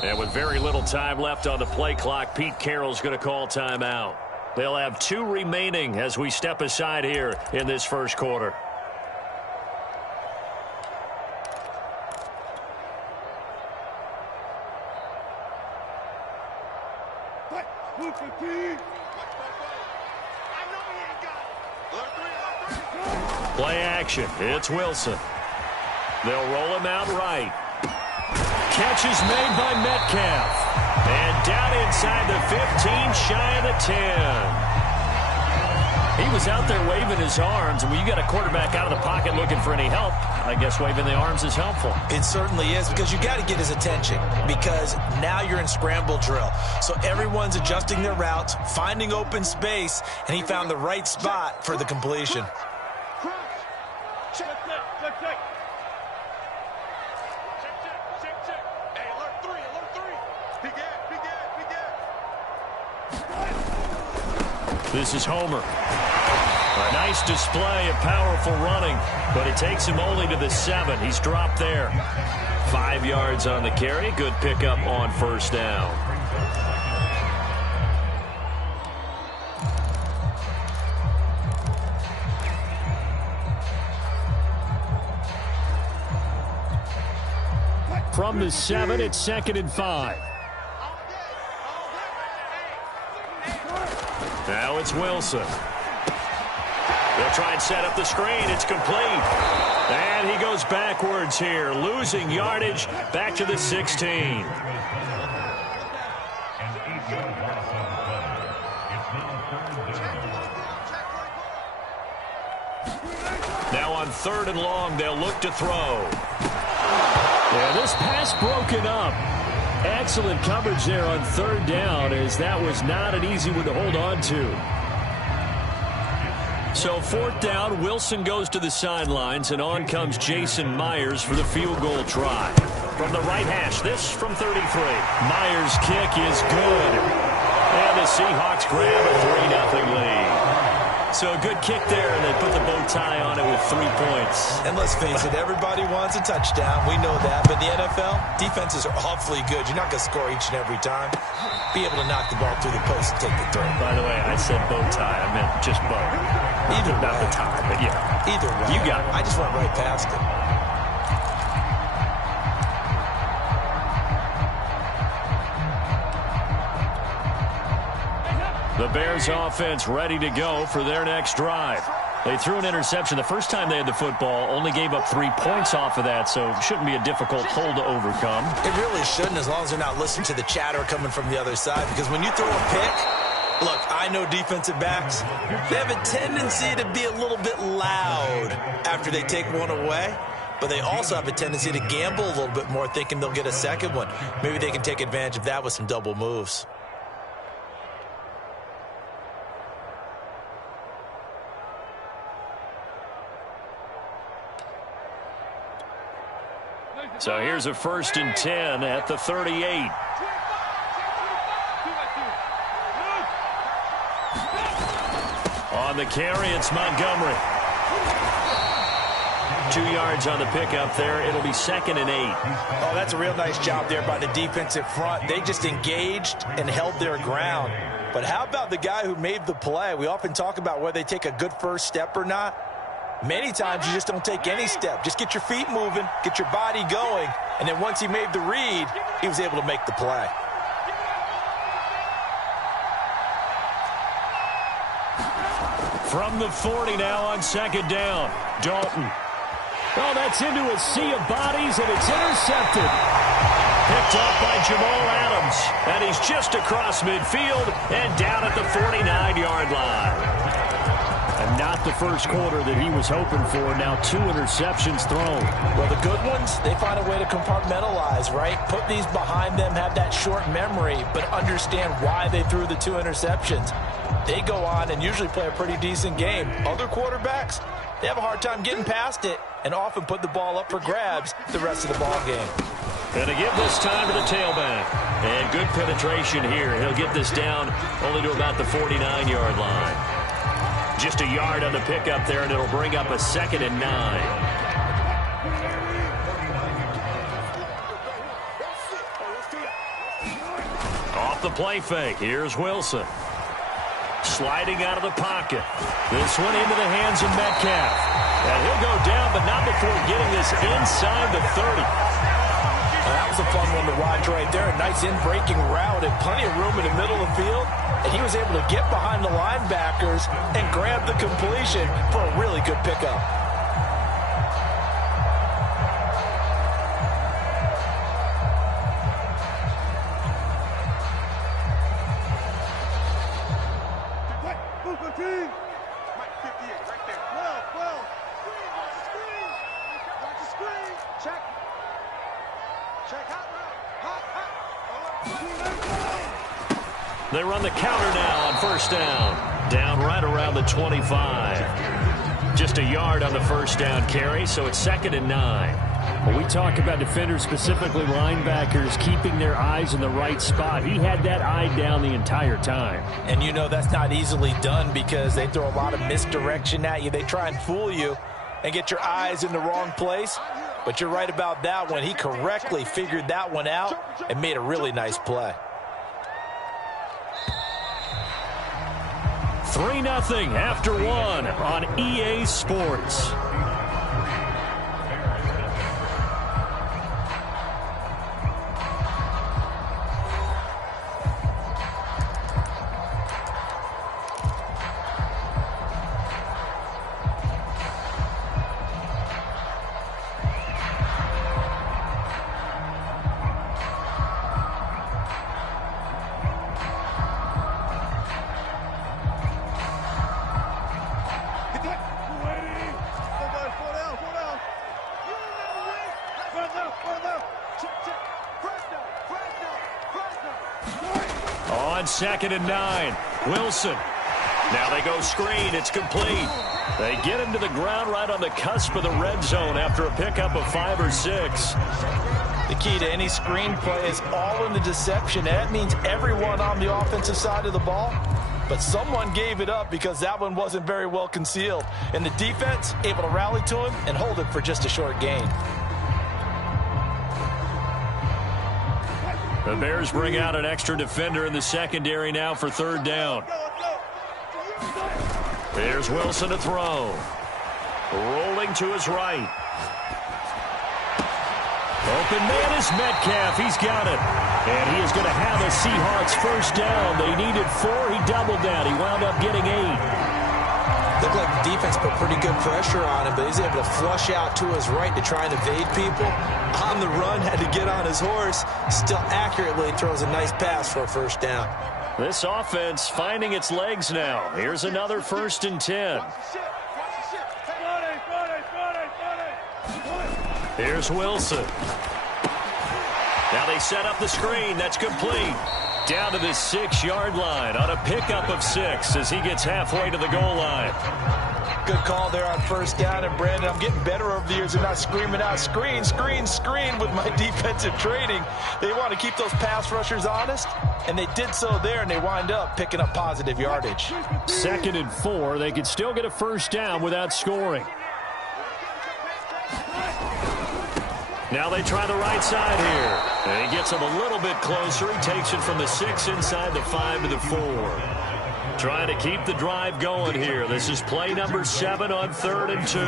And with very little time left on the play clock, Pete Carroll's going to call timeout. They'll have 2 remaining as we step aside here in this first quarter. Play action. It's Wilson. They'll roll him out right. Catch is made by Metcalf. And down inside the 15, shy of the 10. He was out there waving his arms, and when you got a quarterback out of the pocket looking for any help, I guess waving the arms is helpful. It certainly is, because you got to get his attention, because now you're in scramble drill. So everyone's adjusting their routes, finding open space, and he found the right spot for the completion. This is Homer. A nice display of powerful running, but it takes him only to the 7. He's dropped there. 5 yards on the carry. Good pickup on first down. From the 7, it's 2nd and 5. Now it's Wilson. They'll try and set up the screen. It's complete. And he goes backwards here, losing yardage back to the 16. Now on 3rd and long, they'll look to throw. Yeah, this pass broken up. Excellent coverage there on 3rd down, as that was not an easy one to hold on to. So 4th down, Wilson goes to the sidelines, and on comes Jason Myers for the field goal try. From the right hash, this from 33. Myers' kick is good. And the Seahawks grab a 3-0 lead. So a good kick there, and they put the bow tie on it with 3 points. And let's face it, everybody wants a touchdown. We know that. But in the NFL, defenses are awfully good. You're not going to score each and every time. Be able to knock the ball through the post and take the throw. By the way, I said bow tie. I meant just bow. Either not way. the tie, but yeah. Either way. You got it. I just went right past it. The Bears offense ready to go for their next drive. They threw an interception the first time they had the football, only gave up 3 points off of that, so it shouldn't be a difficult hole to overcome. It really shouldn't, as long as they're not listening to the chatter coming from the other side, because when you throw a pick, look, I know defensive backs, they have a tendency to be a little bit loud after they take one away, but they also have a tendency to gamble a little bit more, thinking they'll get a second one. Maybe they can take advantage of that with some double moves. So here's a 1st and 10 at the 38. On the carry, it's Montgomery. 2 yards on the pickup there. It'll be 2nd and 8. Oh, that's a real nice job there by the defensive front. They just engaged and held their ground. But how about the guy who made the play? We often talk about whether they take a good first step or not. Many times you just don't take any step. Just get your feet moving, get your body going, and then once he made the read, he was able to make the play. From the 40 now on 2nd down. Dalton. Oh, that's into a sea of bodies, and it's intercepted. Picked up by Jamal Adams, and he's just across midfield and down at the 49-yard line. And not the first quarter that he was hoping for. Now 2 interceptions thrown. Well, the good ones, they find a way to compartmentalize, right? Put these behind them, have that short memory, but understand why they threw the 2 interceptions. They go on and usually play a pretty decent game. Other quarterbacks, they have a hard time getting past it and often put the ball up for grabs the rest of the ball game. Going to give this time to the tailback. And good penetration here. He'll get this down only to about the 49-yard line. Just a yard on the pickup there, and it'll bring up a 2nd and 9. the play fake. Here's Wilson. Sliding out of the pocket. This one into the hands of Metcalf. And he'll go down, but not before getting this inside the 30. That was a fun one to watch right there. A nice in-breaking route and plenty of room in the middle of the field. And he was able to get behind the linebackers and grab the completion for a really good pickup. They run the counter now on first down. Down right around the 25. Just a yard on the first down carry, so it's 2nd and 9. When we talk about defenders, specifically linebackers, keeping their eyes in the right spot, he had that eye down the entire time. And you know that's not easily done because they throw a lot of misdirection at you. They try and fool you and get your eyes in the wrong place. But you're right about that one. He correctly figured that one out and made a really nice play. 3-0 after 1 on EA Sports. On 2nd and 9, Wilson. Now they go screen. It's complete. They get him to the ground right on the cusp of the red zone after a pickup of 5 or 6. The key to any screen play is all in the deception. That means everyone on the offensive side of the ball. But someone gave it up because that one wasn't very well concealed. And the defense able to rally to him and hold it for just a short gain. The Bears bring out an extra defender in the secondary now for 3rd down. There's Wilson to throw. Rolling to his right. Open man is Metcalf. He's got it. And he is going to have a Seahawks first down. They needed 4. He doubled that. He wound up getting 8. Looked like the defense put pretty good pressure on him, but he's able to flush out to his right to try and evade people. On the run, had to get on his horse. Still accurately throws a nice pass for a first down. This offense finding its legs now. Here's another 1st and 10. Here's Wilson. Now they set up the screen. That's complete. Down to the 6-yard line on a pickup of 6 as he gets halfway to the goal line. Good call there on first down. And, Brandon, I'm getting better over the years and not screaming out, screen, screen, screen with my defensive training. They want to keep those pass rushers honest, and they did so there, and they wind up picking up positive yardage. 2nd and 4. They could still get a first down without scoring. Now they try the right side here. And he gets him a little bit closer. He takes it from the 6 inside the 5 to the 4. Trying to keep the drive going here. This is play number 7 on 3rd and 2.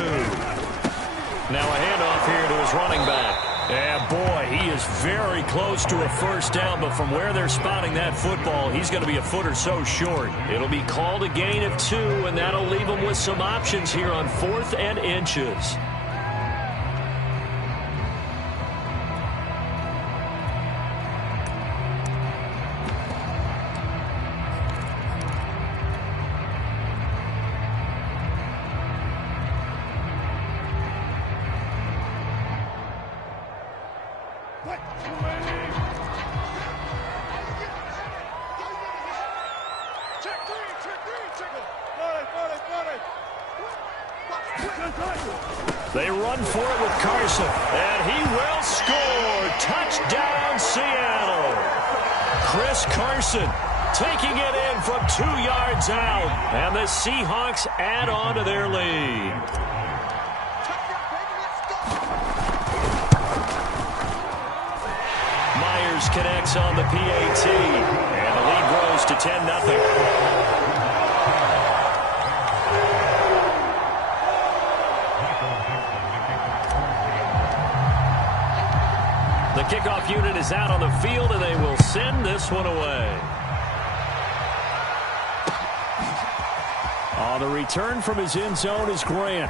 Now a handoff here to his running back. And boy, he is very close to a first down, but from where they're spotting that football, he's going to be a foot or so short. It'll be called a gain of 2, and that'll leave him with some options here on 4th and inches. They run for it with Carson, and he will score. Touchdown, Seattle. Chris Carson taking it in from 2 yards out, and the Seahawks add on to their lead. Bears connects on the PAT, and the lead grows to 10-0. The kickoff unit is out on the field, and they will send this one away. On the return from his end zone is Grant.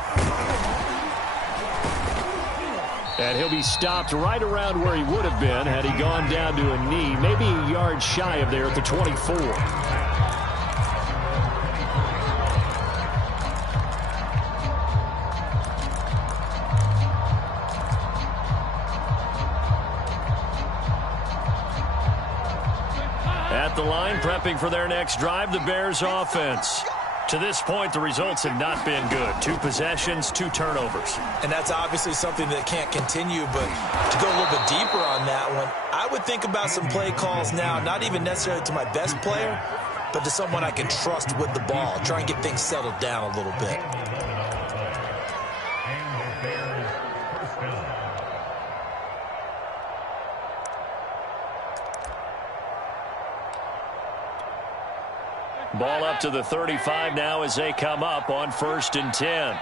And he'll be stopped right around where he would have been had he gone down to a knee, maybe a yard shy of there at the 24. At the line, prepping for their next drive, the Bears offense. To this point, the results have not been good. 2 possessions, 2 turnovers. And that's obviously something that can't continue, but to go a little bit deeper on that one, I would think about some play calls now, not even necessarily to my best player, but to someone I can trust with the ball. Try and get things settled down a little bit. Ball up to the 35 now as they come up on 1st and 10. 26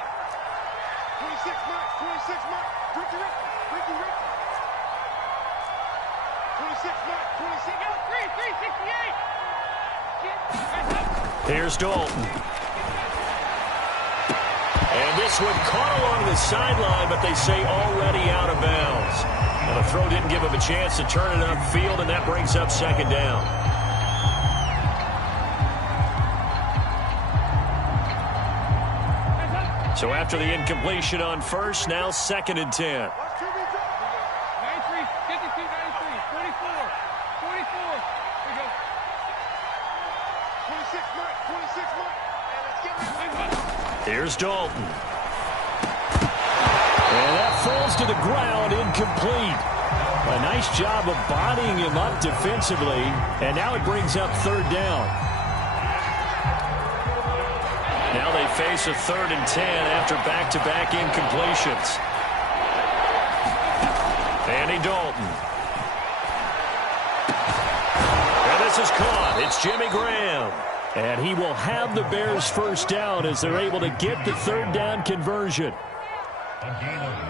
mark, 26 mark, Ricky, 26 mark, 26, 368. Here's Dalton. And this one caught along the sideline, but they say already out of bounds. Well, the throw didn't give him a chance to turn it upfield, and that brings up 2nd down. So after the incompletion on 1st, now 2nd and 10. 93, 52, 93, 44, 44. We go. 26 mark, 26 mark. And let's get it. Here's Dalton. And that falls to the ground, incomplete. A nice job of bodying him up defensively, and now it brings up 3rd down. Now they face a 3rd and 10 after back-to-back incompletions. Andy Dalton. And this is caught. It's Jimmy Graham. And he will have the Bears' 1st down as they're able to get the 3rd down conversion.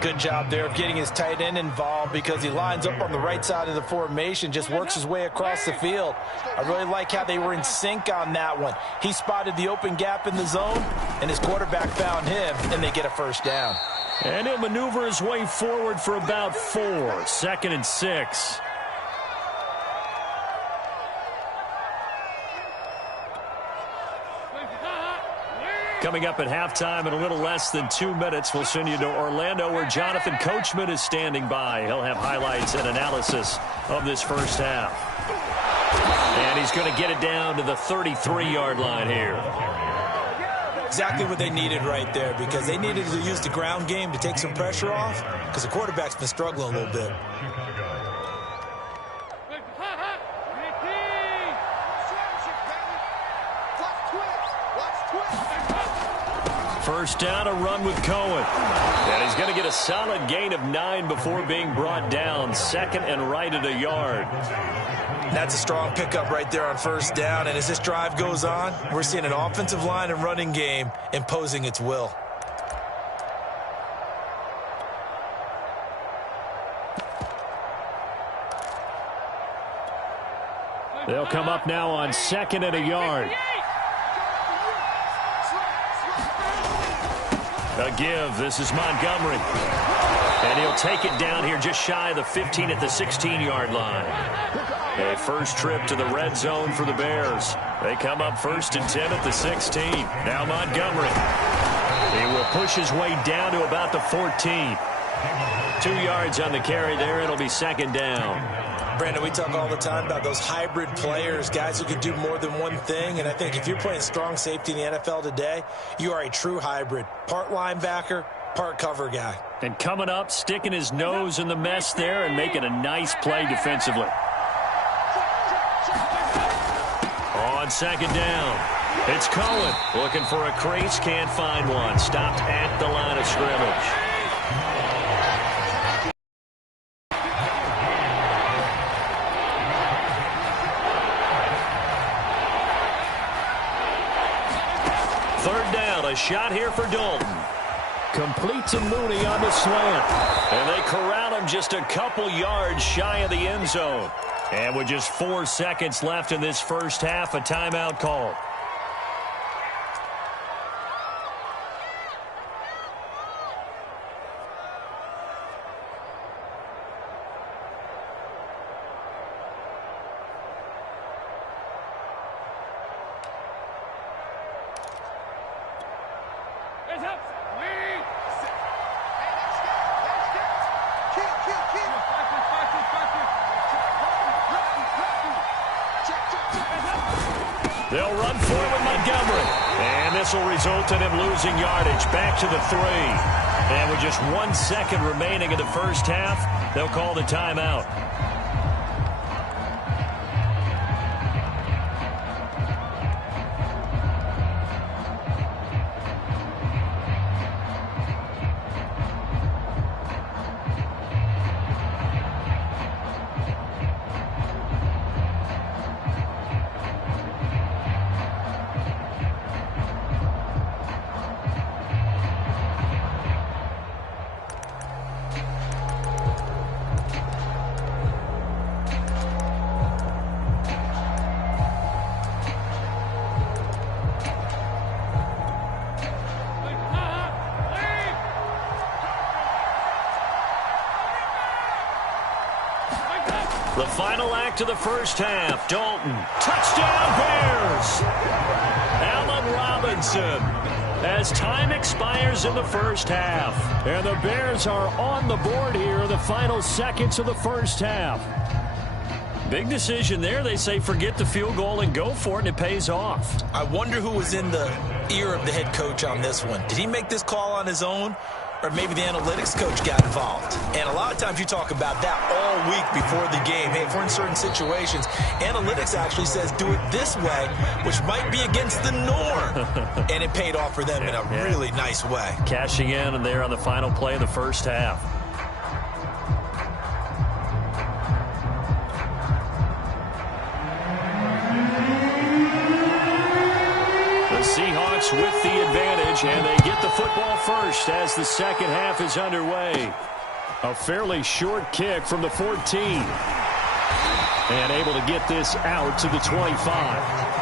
Good job there of getting his tight end involved because he lines up on the right side of the formation, just works his way across the field. I really like how they were in sync on that one. He spotted the open gap in the zone, and his quarterback found him, and they get a 1st down. And he'll maneuver his way forward for about 4. 2nd and 6. Coming up at halftime in a little less than 2 minutes, we'll send you to Orlando where Jonathan Coachman is standing by. He'll have highlights and analysis of this 1st half. And he's going to get it down to the 33-yard line here. Exactly what they needed right there because they needed to use the ground game to take some pressure off because the quarterback's been struggling a little bit. First down, a run with Cohen. And he's going to get a solid gain of 9 before being brought down. 2nd and right at a yard. That's a strong pickup right there on 1st down. And as this drive goes on, we're seeing an offensive line and running game imposing its will. They'll come up now on 2nd and a yard. A give. This is Montgomery. And he'll take it down here just shy of the 15 at the 16-yard line. A first trip to the red zone for the Bears. They come up 1st and 10 at the 16. Now Montgomery. He will push his way down to about the 14. 2 yards on the carry there. It'll be 2nd down. Brandon, we talk all the time about those hybrid players, guys who can do more than one thing. And I think if you're playing strong safety in the NFL today, you are a true hybrid. Part linebacker, part cover guy. And coming up, sticking his nose in the mess there and making a nice play defensively. On 2nd down, it's Cohen looking for a crease, can't find one. Stopped at the line of scrimmage. The shot here for Dalton. Completes a Mooney on the slant. And they corral him just a couple yards shy of the end zone. And with just 4 seconds left in this first half, a timeout call. They'll run forward Montgomery. And this will result in him losing yardage back to the 3. And with just 1 second remaining in the first half, they'll call the timeout. The final act of the first half. Dalton. Touchdown Bears. Allen Robinson. As time expires in the first half. And the Bears are on the board here in the final seconds of the first half. Big decision there. They say forget the field goal and go for it, and it pays off. I wonder who was in the ear of the head coach on this one. Did he make this call on his own? Or maybe the analytics coach got involved. And a lot of times you talk about that all week before the game. Hey, if we're in certain situations, analytics actually says do it this way, which might be against the norm. And it paid off for them in a really nice way. Cashing in, and they're on the final play of the first half. Seahawks with the advantage, and they get the football first as the second half is underway. A fairly short kick from the 14. And able to get this out to the 25.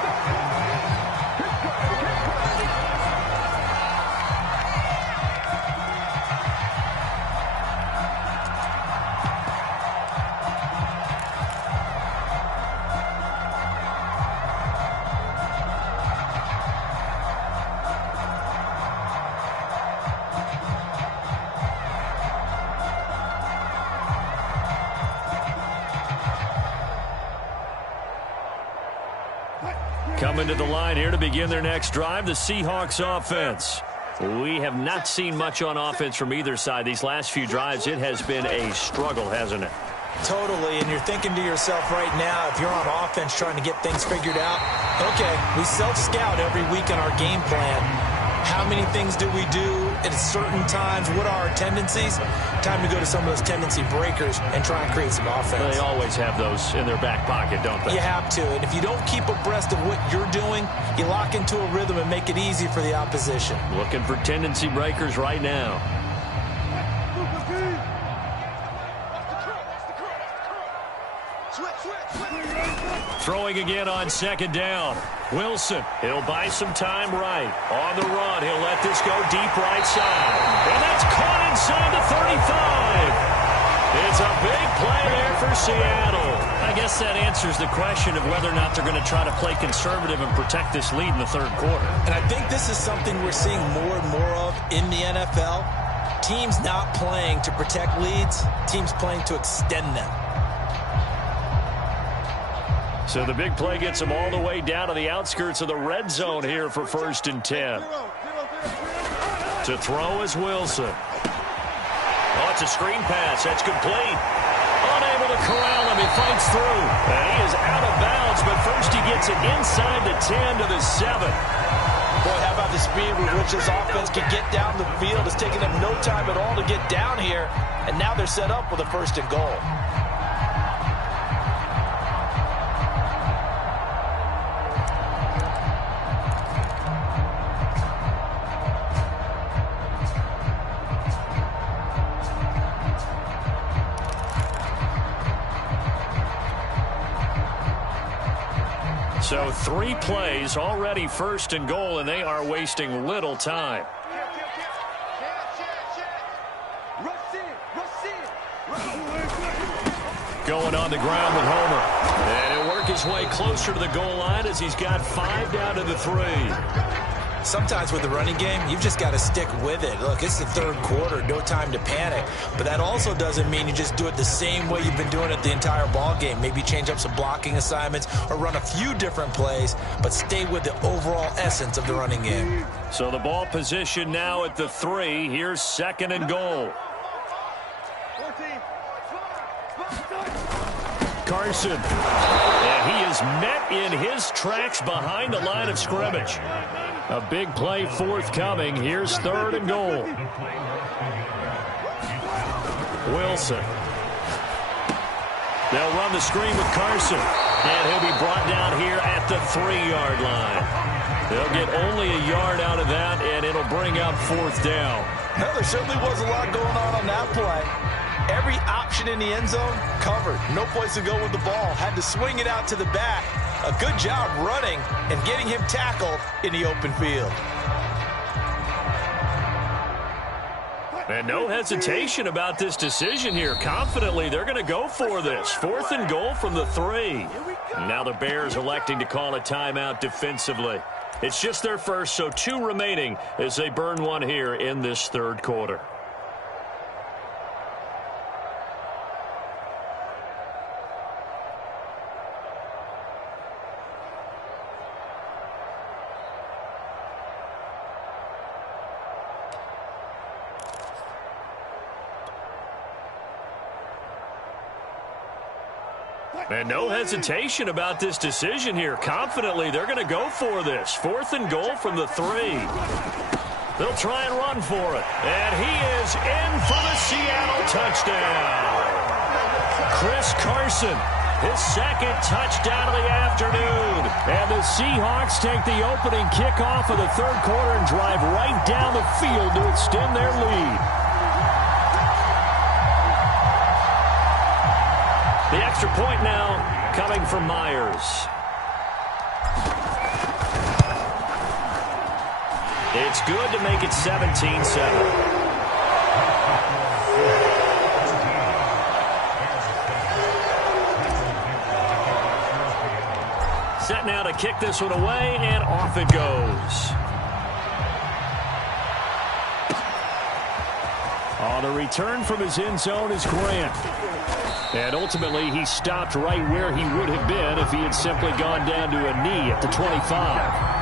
Coming to the line here to begin their next drive, the Seahawks offense. We have not seen much on offense from either side. These last few drives, it has been a struggle, hasn't it? Totally, and you're thinking to yourself right now, if you're on offense trying to get things figured out, okay, we self-scout every week in our game plan. How many things do we do at certain times? What are our tendencies? Time to go to some of those tendency breakers and try and create some offense. They always have those in their back pocket, don't they? You have to, and if you don't keep abreast of what you're doing, you lock into a rhythm and make it easy for the opposition. Looking for tendency breakers right now. Throwing again on second down. Wilson, he'll buy some time right. On the run, he'll let this go deep right side. And that's caught inside the 35. It's a big play there for Seattle. I guess that answers the question of whether or not they're going to try to play conservative and protect this lead in the third quarter. And I think this is something we're seeing more and more of in the NFL. Teams not playing to protect leads, teams playing to extend them. So the big play gets them all the way down to the outskirts of the red zone here for 1st and 10. To throw is Wilson. Oh, it's a screen pass. That's complete. Unable to corral him. He fights through. And he is out of bounds, but first he gets it inside the 10 to the 7. Boy, how about the speed with which this offense can get down the field? It's taking them no time at all to get down here. And now they're set up with a 1st and goal. So 3 plays already first and goal, and they are wasting little time. Going on the ground with Homer. And he'll work his way closer to the goal line as he's got 5 down to the 3. Sometimes with the running game, you've just got to stick with it. Look, it's the third quarter, no time to panic. But that also doesn't mean you just do it the same way you've been doing it the entire ball game. Maybe change up some blocking assignments or run a few different plays, but stay with the overall essence of the running game. So the ball position now at the 3. Here's second and goal. Carson. And he is met in his tracks behind the line of scrimmage. A big play forthcoming. Here's third and goal. Wilson. They'll run the screen with Carson. And he'll be brought down here at the 3-yard line. They'll get only a yard out of that, and it'll bring up fourth down. No, there certainly was a lot going on that play. Every option in the end zone covered. No place to go with the ball. Had to swing it out to the back. A good job running and getting him tackled in the open field. And no hesitation about this decision here. Confidently, they're going to go for this. Fourth and goal from the 3. Now the Bears electing to call a timeout defensively. It's just their first, so 2 remaining as they burn one here in this third quarter. And no hesitation about this decision here. Confidently, they're going to go for this. Fourth and goal from the 3. They'll try and run for it. And he is in for the Seattle touchdown. Chris Carson, his second touchdown of the afternoon. And the Seahawks take the opening kickoff of the third quarter and drive right down the field to extend their lead. The extra point now coming from Myers. It's good to make it 17-7. Set now to kick this one away, and off it goes. On the return from his end zone is Grant. And ultimately, he stopped right where he would have been if he had simply gone down to a knee at the 25.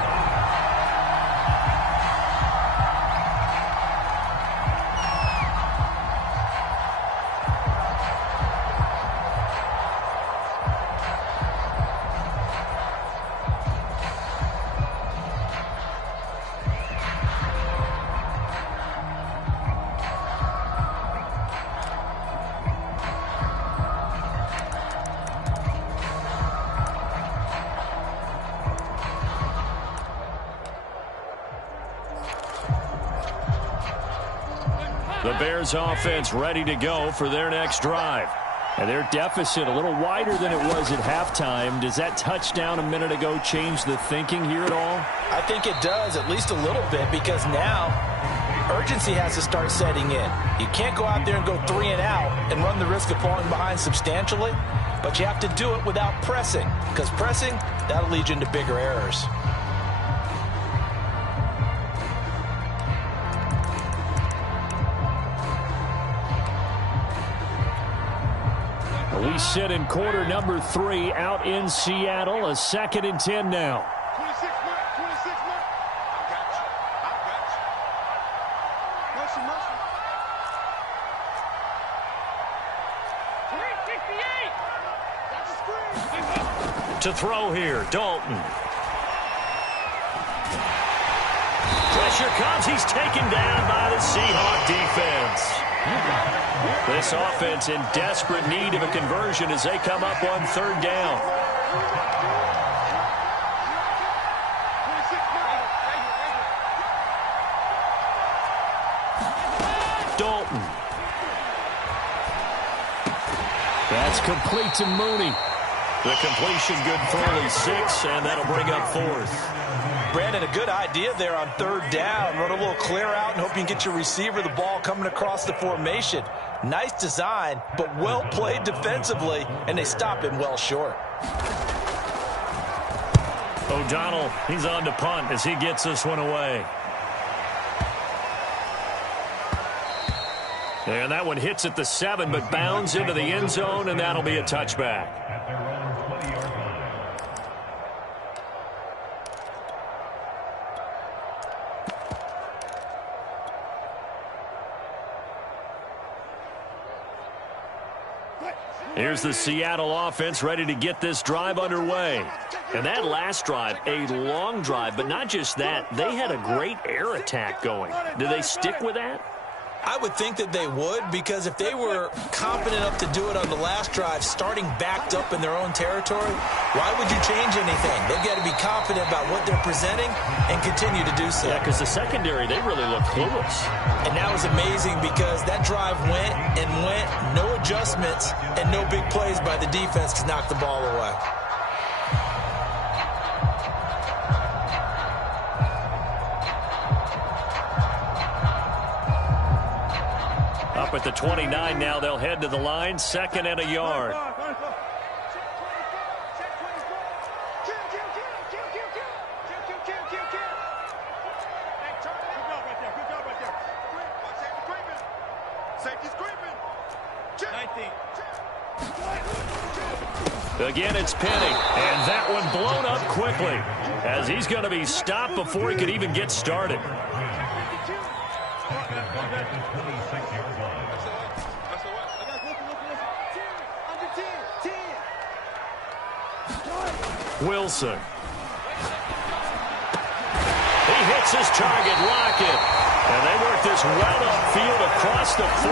The Bears offense ready to go for their next drive. And their deficit a little wider than it was at halftime. Does that touchdown a minute ago change the thinking here at all? I think it does, at least a little bit, because now urgency has to start setting in. You can't go out there and go 3 and out and run the risk of falling behind substantially, but you have to do it without pressing, because pressing, that'll lead you into bigger errors. We sit in quarter number 3 out in Seattle. A 2nd and 10 now. 26 mark. I got you. Motion. 368. That's a screen. To throw here, Dalton. Pressure comes. He's taken down by the Seahawk defense. This offense in desperate need of a conversion as they come up on third down. Dalton. That's complete to Mooney. The completion good for only 6, and that'll bring up 4th. Brandon, a good idea there on 3rd down. Run a little clear out and hope you can get your receiver the ball coming across the formation. Nice design, but well played defensively, and they stop him well short. O'Donnell, he's on to punt as he gets this one away. And that one hits at the 7, but bounds into the end zone, and that'll be a touchback. Here's the Seattle offense ready to get this drive underway. And that last drive, a long drive, but not just that. They had a great air attack going. Do they stick with that? I would think that they would, because if they were confident enough to do it on the last drive, starting backed up in their own territory, why would you change anything? They've got to be confident about what they're presenting and continue to do so. Yeah, because the secondary, they really look clueless. And that was amazing because that drive went and went, no adjustments, and no big plays by the defense to knock the ball away. Up at the 29 now, they'll head to the line, 2nd and a yard. Again, it's Penny, and that one blown up quickly as he's going to be stopped before he could even get started. Wilson. He hits his target, Lockett. And they work this well upfield across the 45.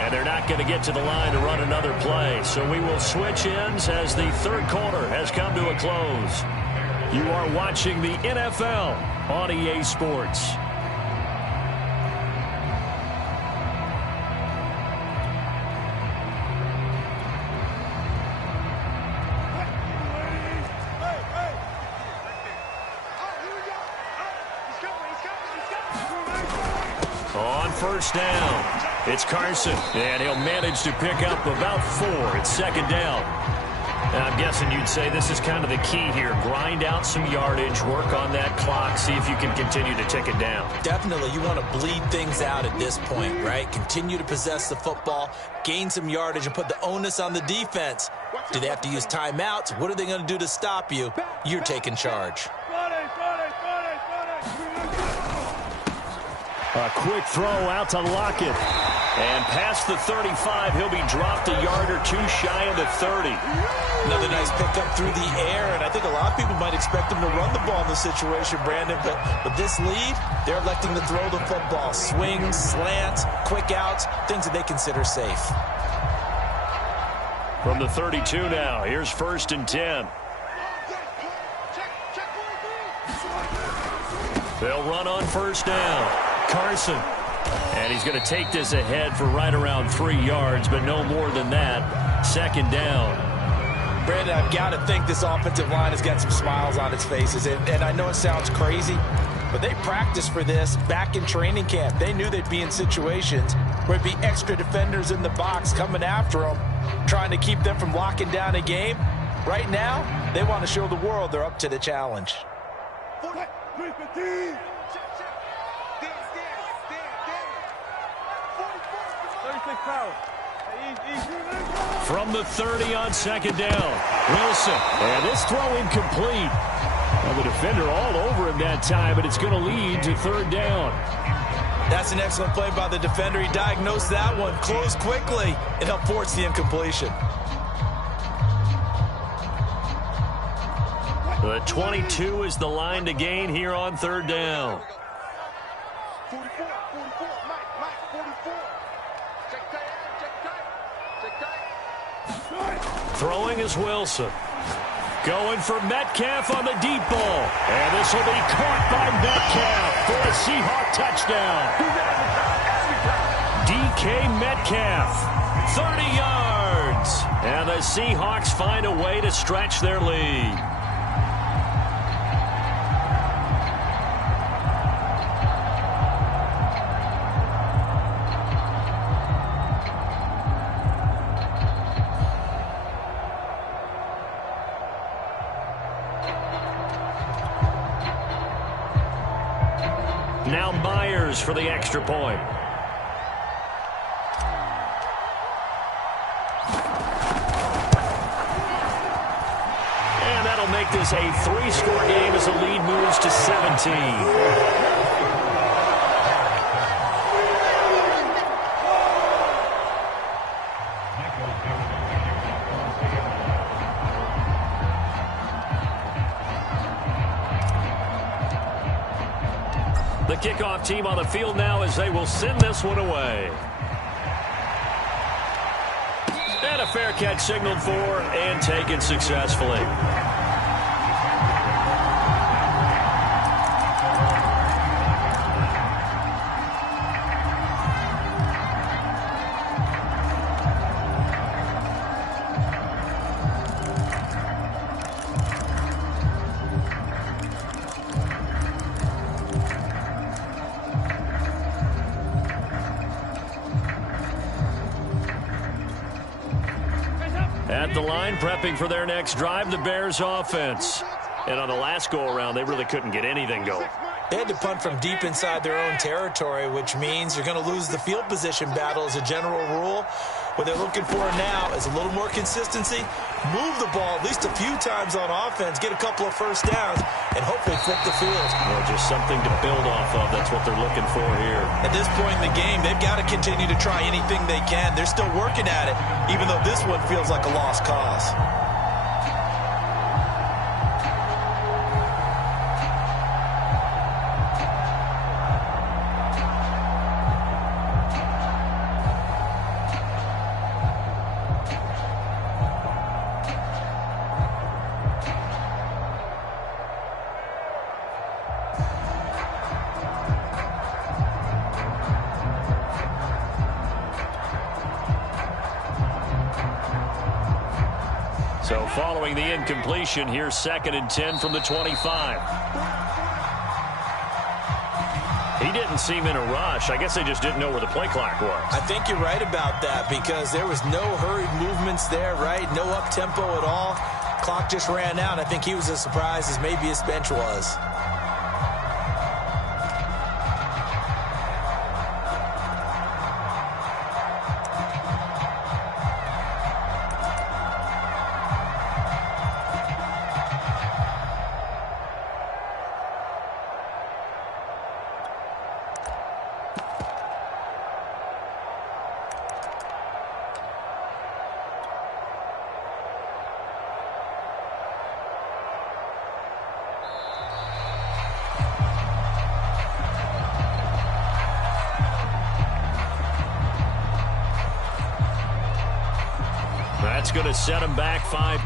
And they're not going to get to the line to run another play. So we will switch ends as the 3rd quarter has come to a close. You are watching the NFL on EA Sports. On 1st down, it's Carson, and he'll manage to pick up about 4. It's 2nd down. And I'm guessing you'd say this is kind of the key here. Grind out some yardage, work on that clock, see if you can continue to tick it down. Definitely, you want to bleed things out at this point, right? Continue to possess the football, gain some yardage, and put the onus on the defense. Do they have to use timeouts? What are they going to do to stop you? You're taking charge. A quick throw out to Lockett. And past the 35, he'll be dropped a yard or 2 shy of the 30. Another nice pickup through the air, and I think a lot of people might expect him to run the ball in this situation, Brandon, but with this lead, they're electing to throw the football. Swings, slants, quick outs, things that they consider safe. From the 32 now, here's 1st and 10. They'll run on 1st down. Carson. And he's going to take this ahead for right around 3 yards, but no more than that. 2nd down. Brandon, I've got to think this offensive line has got some smiles on its faces. And I know it sounds crazy, but they practiced for this back in training camp. They knew they'd be in situations where it'd be extra defenders in the box coming after them, trying to keep them from locking down a game. Right now, they want to show the world they're up to the challenge. From the 30 on 2nd down, Wilson. And this throw incomplete. Well, the defender all over him that time, but it's going to lead to 3rd down. That's an excellent play by the defender. He diagnosed that one, closed quickly, and helped force the incompletion. The 22 is the line to gain here on 3rd down. 44, Mike, 44. Check tight. Throwing is Wilson. Going for Metcalf on the deep ball. And this will be caught by Metcalf for a Seahawk touchdown. DK Metcalf, 30 yards. And the Seahawks find a way to stretch their lead. Now Myers for the extra point. And that'll make this a 3-score game as the lead moves to 17. The kickoff team on the field now as they will send this one away. And a fair catch signaled for and taken successfully. At the line, prepping for their next drive, the Bears offense. And on the last go-around, they really couldn't get anything going. They had to punt from deep inside their own territory, which means you're going to lose the field position battle as a general rule. What they're looking for now is a little more consistency, move the ball at least a few times on offense, get a couple of first downs, and hopefully flip the field. Well, just something to build off of. That's what they're looking for here. At this point in the game, they've got to continue to try anything they can. They're still working at it, even though this one feels like a lost cause. So following the incompletion, here's 2nd and 10 from the 25. He didn't seem in a rush. I guess they just didn't know where the play clock was. I think you're right about that because there was no hurried movements there, right? No up-tempo at all. Clock just ran out. I think he was as surprised as maybe his bench was. That's going to set him back 5.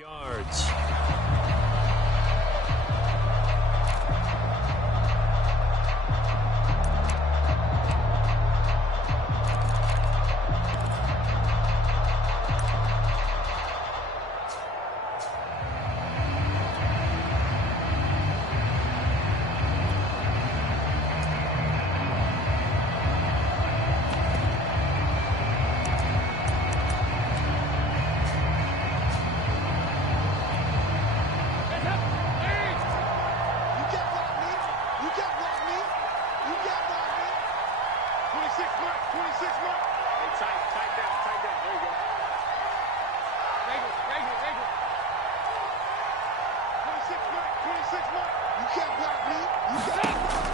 yards.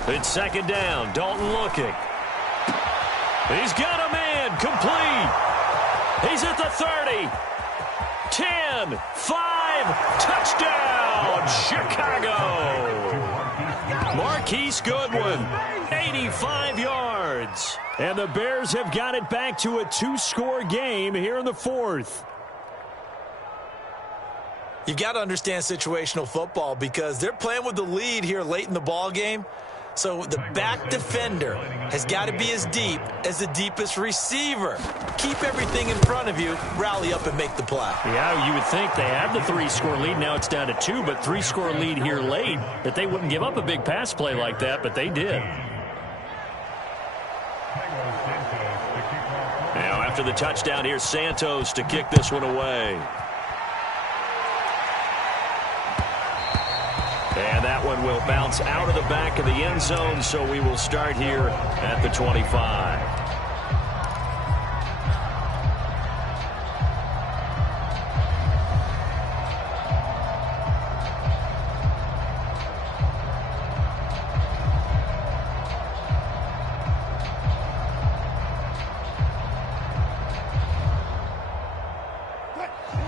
It's second down. Dalton looking. He's got a man. Complete. He's at the 30. 10, 5, touchdown, Chicago. Marquise Goodwin, 85 yards. And the Bears have got it back to a 2-score game here in the fourth. You've got to understand situational football because they're playing with the lead here late in the ball game. So the back defender has got to be as deep as the deepest receiver. Keep everything in front of you, rally up and make the play. Yeah, you would think they had the 3-score lead. Now it's down to 2, but 3-score lead here late, that they wouldn't give up a big pass play like that, but they did. Now after the touchdown, here's Santos to kick this one away. And that one will bounce out of the back of the end zone, so we will start here at the 25.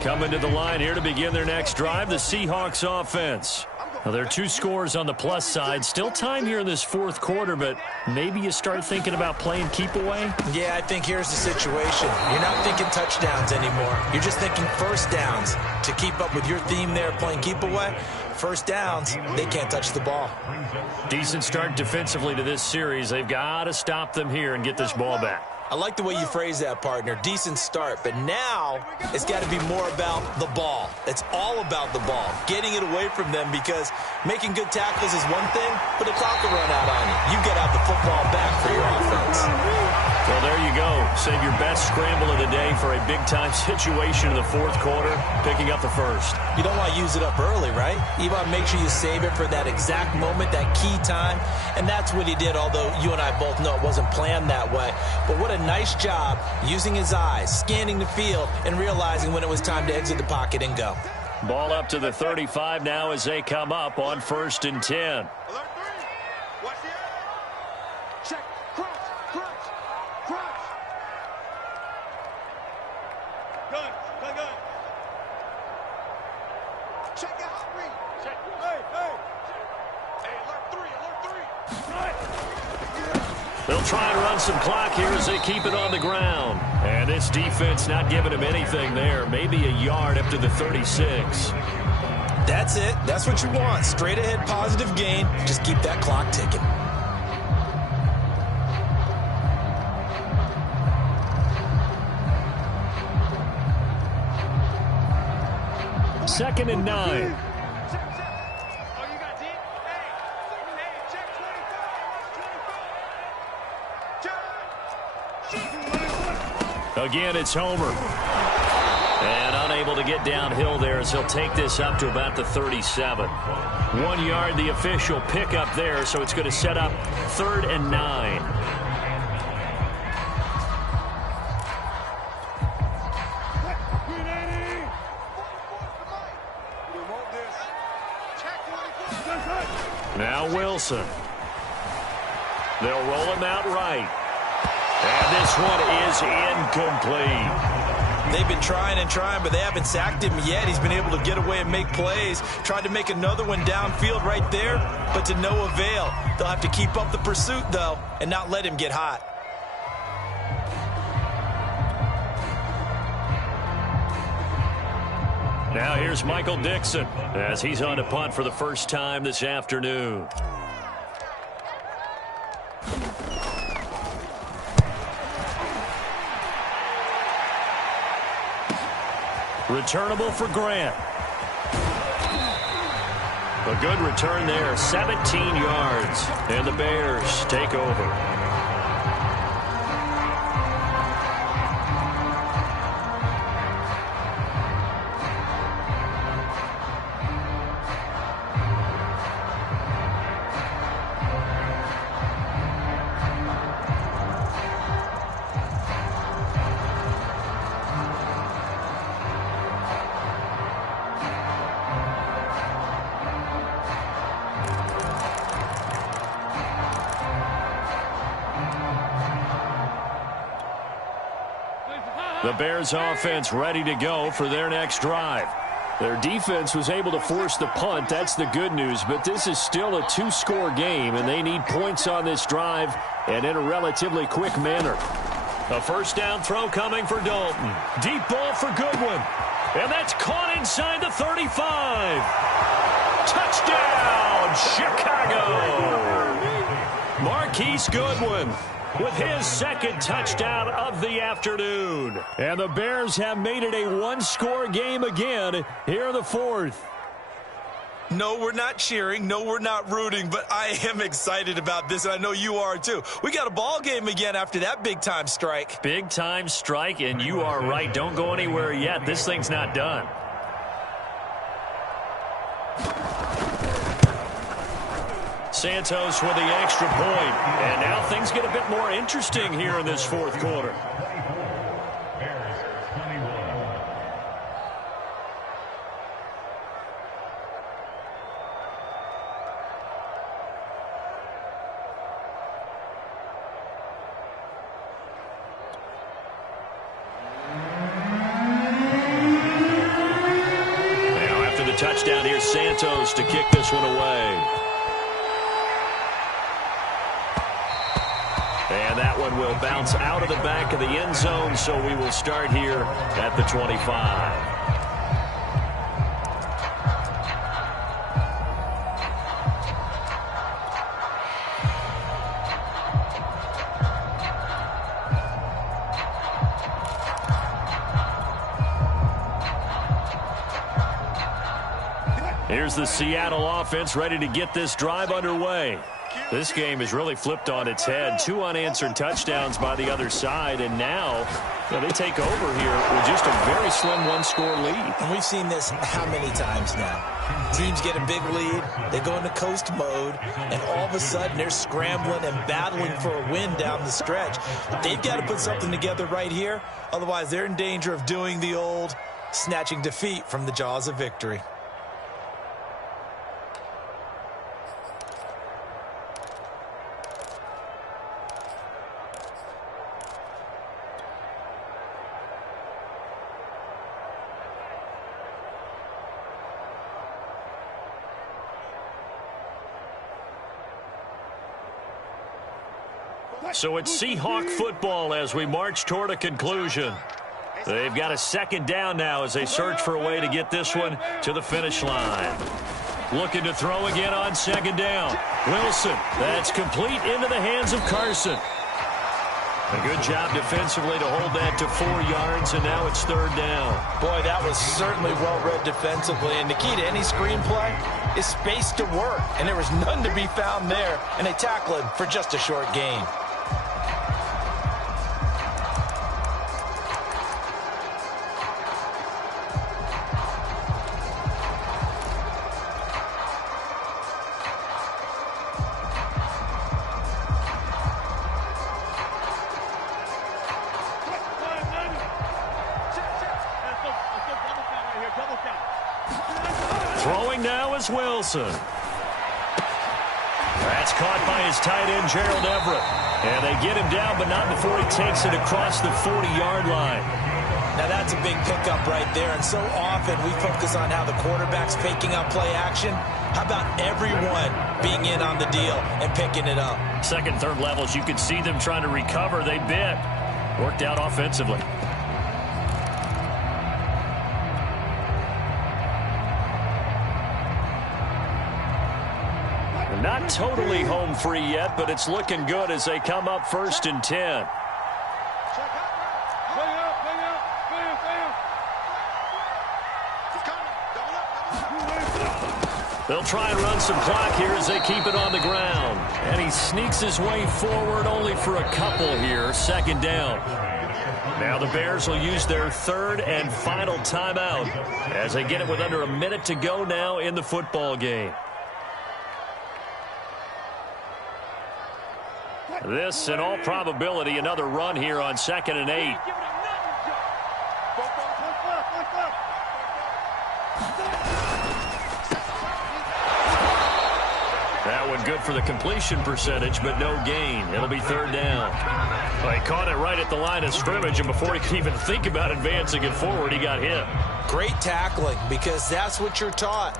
Coming to the line here to begin their next drive, the Seahawks offense. Now, there are 2 scores on the plus side. Still time here in this fourth quarter, but maybe you start thinking about playing keep away? Yeah, I think here's the situation. You're not thinking touchdowns anymore. You're just thinking first downs. To keep up with your theme there, playing keep away, first downs, they can't touch the ball. Decent start defensively to this series. They've got to stop them here and get this ball back. I like the way you phrase that, partner. Decent start, but now it's got to be more about the ball. It's all about the ball, getting it away from them, because making good tackles is one thing, but the clock will run out on you. You've got to have the football back for your offense. Well, there you go. Save your best scramble of the day for a big-time situation in the fourth quarter, picking up the first. You don't want to use it up early, right? You want to make sure you save it for that exact moment, that key time, and that's what he did, although you and I both know it wasn't planned that way. But what a nice job using his eyes, scanning the field, and realizing when it was time to exit the pocket and go. Ball up to the 35 now as they come up on 1st and 10. Alert 3. Watch the eye. Check. Crouch. Gun. Check your hot read. Check. Hey. Alert 3. They'll try and run some clock here as they keep it on the ground. And this defense not giving him anything there. Maybe a yard up to the 36. That's it. That's what you want. Straight ahead, positive gain. Just keep that clock ticking. Second and 9. Again, it's Homer. And unable to get downhill there as he'll take this up to about the 37. 1 yard, the official pickup there, so it's going to set up 3rd and 9. Now Wilson. They'll roll him out right. And this one is incomplete. They've been trying and trying, but they haven't sacked him yet. He's been able to get away and make plays. Tried to make another one downfield right there, but to no avail. They'll have to keep up the pursuit, though, and not let him get hot. Now here's Michael Dixon as he's on to punt for the first time this afternoon. Returnable for Grant. A good return there, 17 yards, and the Bears take over. The Bears offense ready to go for their next drive. Their defense was able to force the punt. That's the good news, but this is still a two-score game, and they need points on this drive and in a relatively quick manner. A first down throw coming for Dalton. Deep ball for Goodwin, and that's caught inside the 35. Touchdown, Chicago! Marquise Goodwin with his second touchdown of the afternoon. And the Bears have made it a one-score game again here in the fourth. No, we're not cheering. No, we're not rooting, but I am excited about this, and I know you are too. We got a ball game again after that big-time strike. Big-time strike, and you are right. Don't go anywhere yet. This thing's not done. Santos with the extra point, and now things get a bit more interesting here in this fourth quarter. Now after the touchdown, here's Santos to kick this one away. And that one will bounce out of the back of the end zone, so we will start here at the 25. Here's the Seattle offense ready to get this drive underway. This game is really flipped on its head. 2 unanswered touchdowns by the other side, and now they take over here with just a very slim one-score lead. And we've seen this how many times now? Teams get a big lead, they go into coast mode, and all of a sudden they're scrambling and battling for a win down the stretch. They've got to put something together right here, otherwise they're in danger of doing the old snatching defeat from the jaws of victory. So it's Seahawk football as we march toward a conclusion. They've got a second down now as they search for a way to get this one to the finish line. Looking to throw again on second down. Wilson, that's complete into the hands of Carson. A good job defensively to hold that to 4 yards, and now it's third down. Boy, that was certainly well-read defensively, and the key to any screenplay is space to work, and there was none to be found there, and they tackle him for just a short gain. Throwing now is Wilson. That's caught by his tight end, Gerald Everett. And they get him down, but not before he takes it across the 40-yard line. Now that's a big pickup right there, and so often we focus on how the quarterback's faking out play action. How about everyone being in on the deal and picking it up? Second, third levels, you could see them trying to recover. They bit. Worked out offensively. not totally home free yet, but it's looking good as they come up 1st and 10. They'll try and run some clock here as they keep it on the ground. And he sneaks his way forward only for a couple here. 2nd down. Now the Bears will use their 3rd and final timeout as they get it with under a minute to go now in the football game. This, in all probability, another run here on 2nd and 8. That one good for the completion percentage, but no gain. It'll be 3rd down. Well, he caught it right at the line of scrimmage, and before he could even think about advancing it forward, he got hit. Great tackling, because that's what you're taught.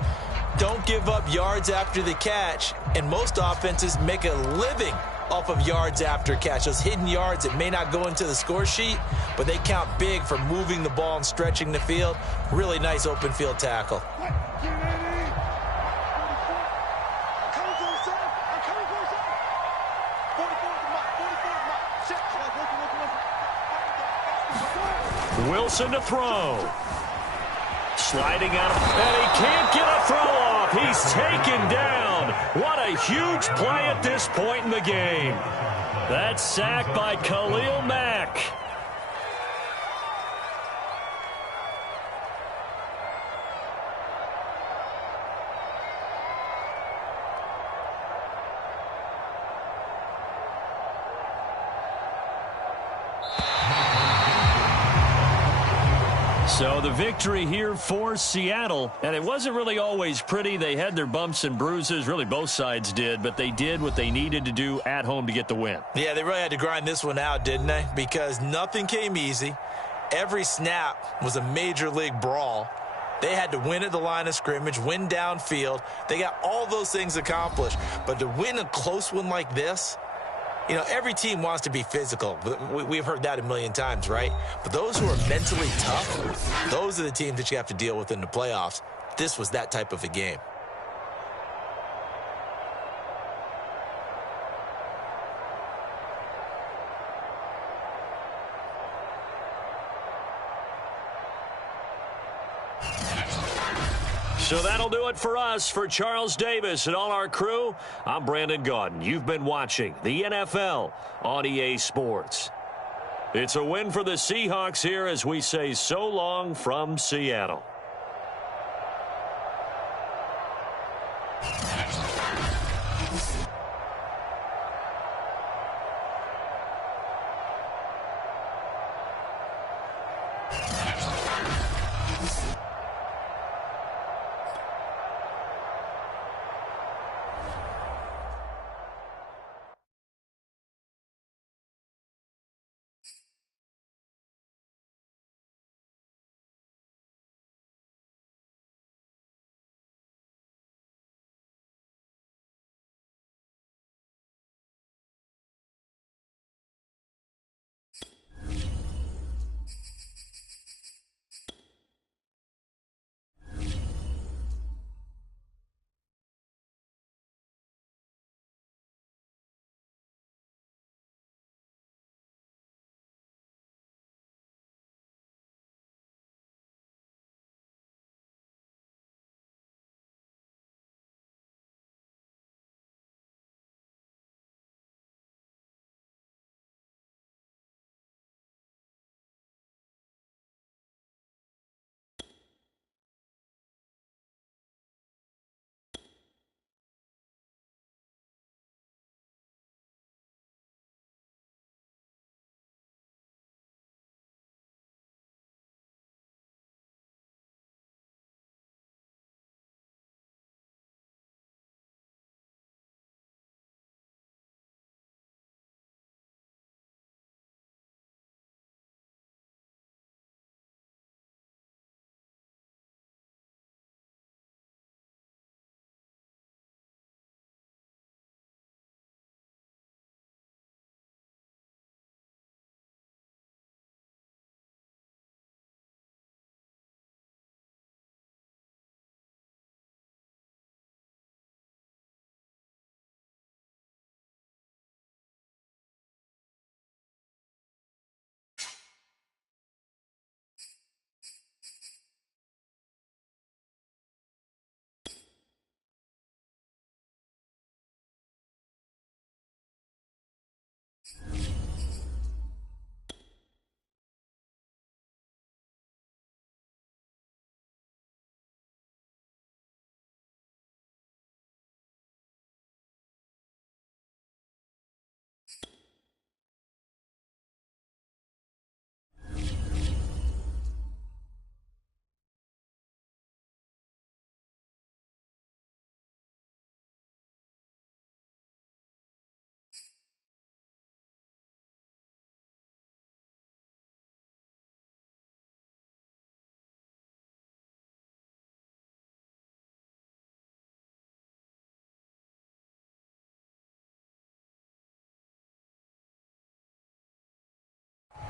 Don't give up yards after the catch, and most offenses make a living off of yards after catch. Those hidden yards that may not go into the score sheet, but they count big for moving the ball and stretching the field. Really nice open field tackle. Wilson to throw. Sliding out, and he can't get a throw off. He's taken down. What a huge play at this point in the game. That's sacked by Khalil Mack. So the victory here for Seattle, and it wasn't really always pretty. They had their bumps and bruises, really both sides did, but they did what they needed to do at home to get the win. Yeah, they really had to grind this one out, didn't they? Because nothing came easy. Every snap was a major league brawl. They had to win at the line of scrimmage, win downfield. They got all those things accomplished. But to win a close one like this, you know, every team wants to be physical. We've heard that a million times, right? But those who are mentally tough, those are the teams that you have to deal with in the playoffs. This was that type of a game. So that'll do it for us. For Charles Davis and all our crew, I'm Brandon Gaudin. You've been watching the NFL on EA Sports. It's a win for the Seahawks here as we say so long from Seattle.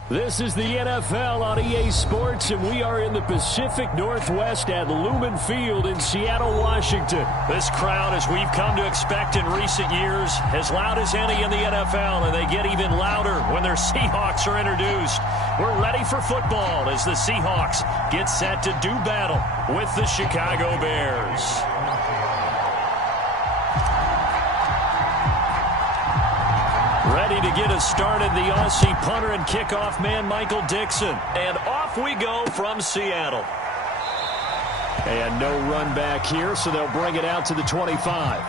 This is the NFL on EA Sports, and we are in the Pacific Northwest at Lumen Field in Seattle, Washington. This crowd, as we've come to expect in recent years, as loud as any in the NFL, and they get even louder when their Seahawks are introduced. We're ready for football as the Seahawks get set to do battle with the Chicago Bears. Ready to get us started, the Aussie punter and kickoff man, Michael Dixon. And off we go from Seattle. And no run back here, so they'll bring it out to the 25.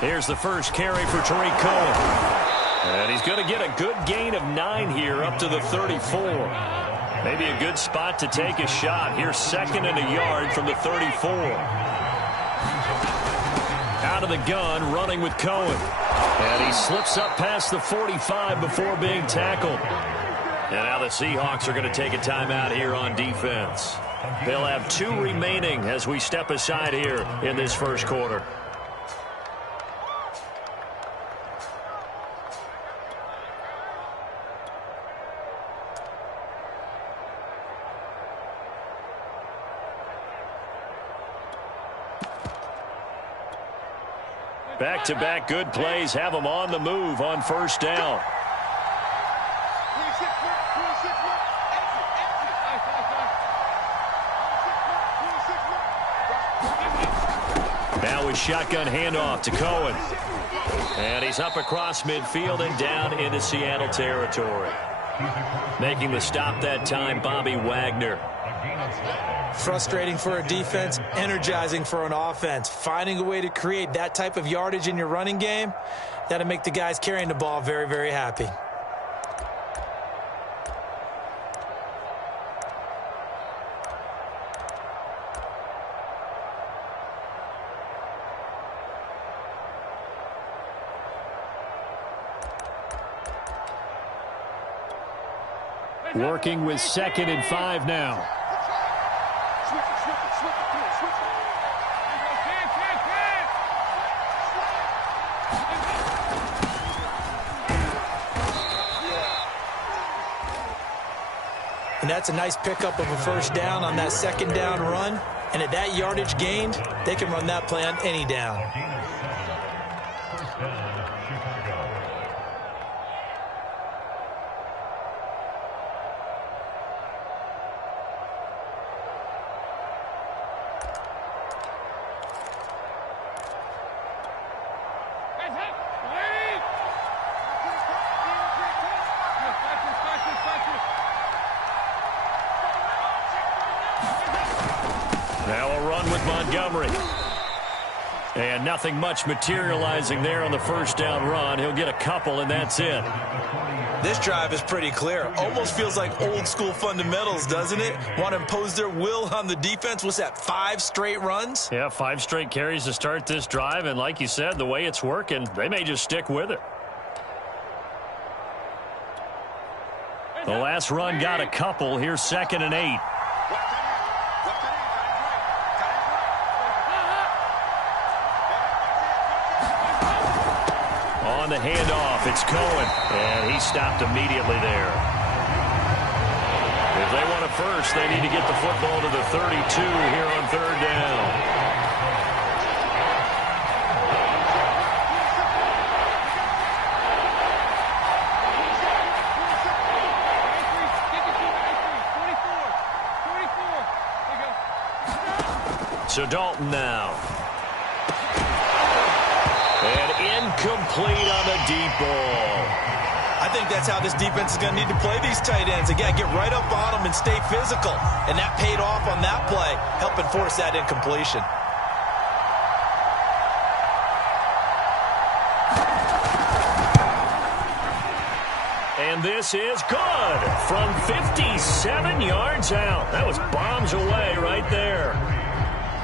Here's the first carry for Tariq Cohen. And he's going to get a good gain of 9 here up to the 34. Maybe a good spot to take a shot. Here's 2nd and a yard from the 34. Out of the gun, running with Cohen. And he slips up past the 45 before being tackled. And now the Seahawks are going to take a timeout here on defense. They'll have 2 remaining as we step aside here in this first quarter. Back-to-back good plays have them on the move on first down. Now with shotgun handoff to Cohen. And he's up across midfield and down into Seattle territory. Making the stop that time, Bobby Wagner. Frustrating for a defense, energizing for an offense. Finding a way to create that type of yardage in your running game, that'll make the guys carrying the ball very, very happy. Working with 2nd and 5 now. And that's a nice pickup of a first down on that 2nd down run. And at that yardage gained, they can run that play on any down. And nothing much materializing there on the first down run. He'll get a couple, and that's it. This drive is pretty clear. Almost feels like old school fundamentals, doesn't it? Want to impose their will on the defense. What's that, 5 straight runs? Yeah, 5 straight carries to start this drive. And like you said, the way it's working, they may just stick with it. The last run got a couple. Here's 2nd and 8. On the handoff, it's Cohen, and he stopped immediately there. If they want a first, they need to get the football to the 32 here on 3rd down. So Dalton now. And incomplete on the deep ball. I think that's how this defense is going to need to play these tight ends. Again, get right up on them and stay physical. And that paid off on that play, helping force that incompletion. And this is good from 57 yards out. That was bombs away right there.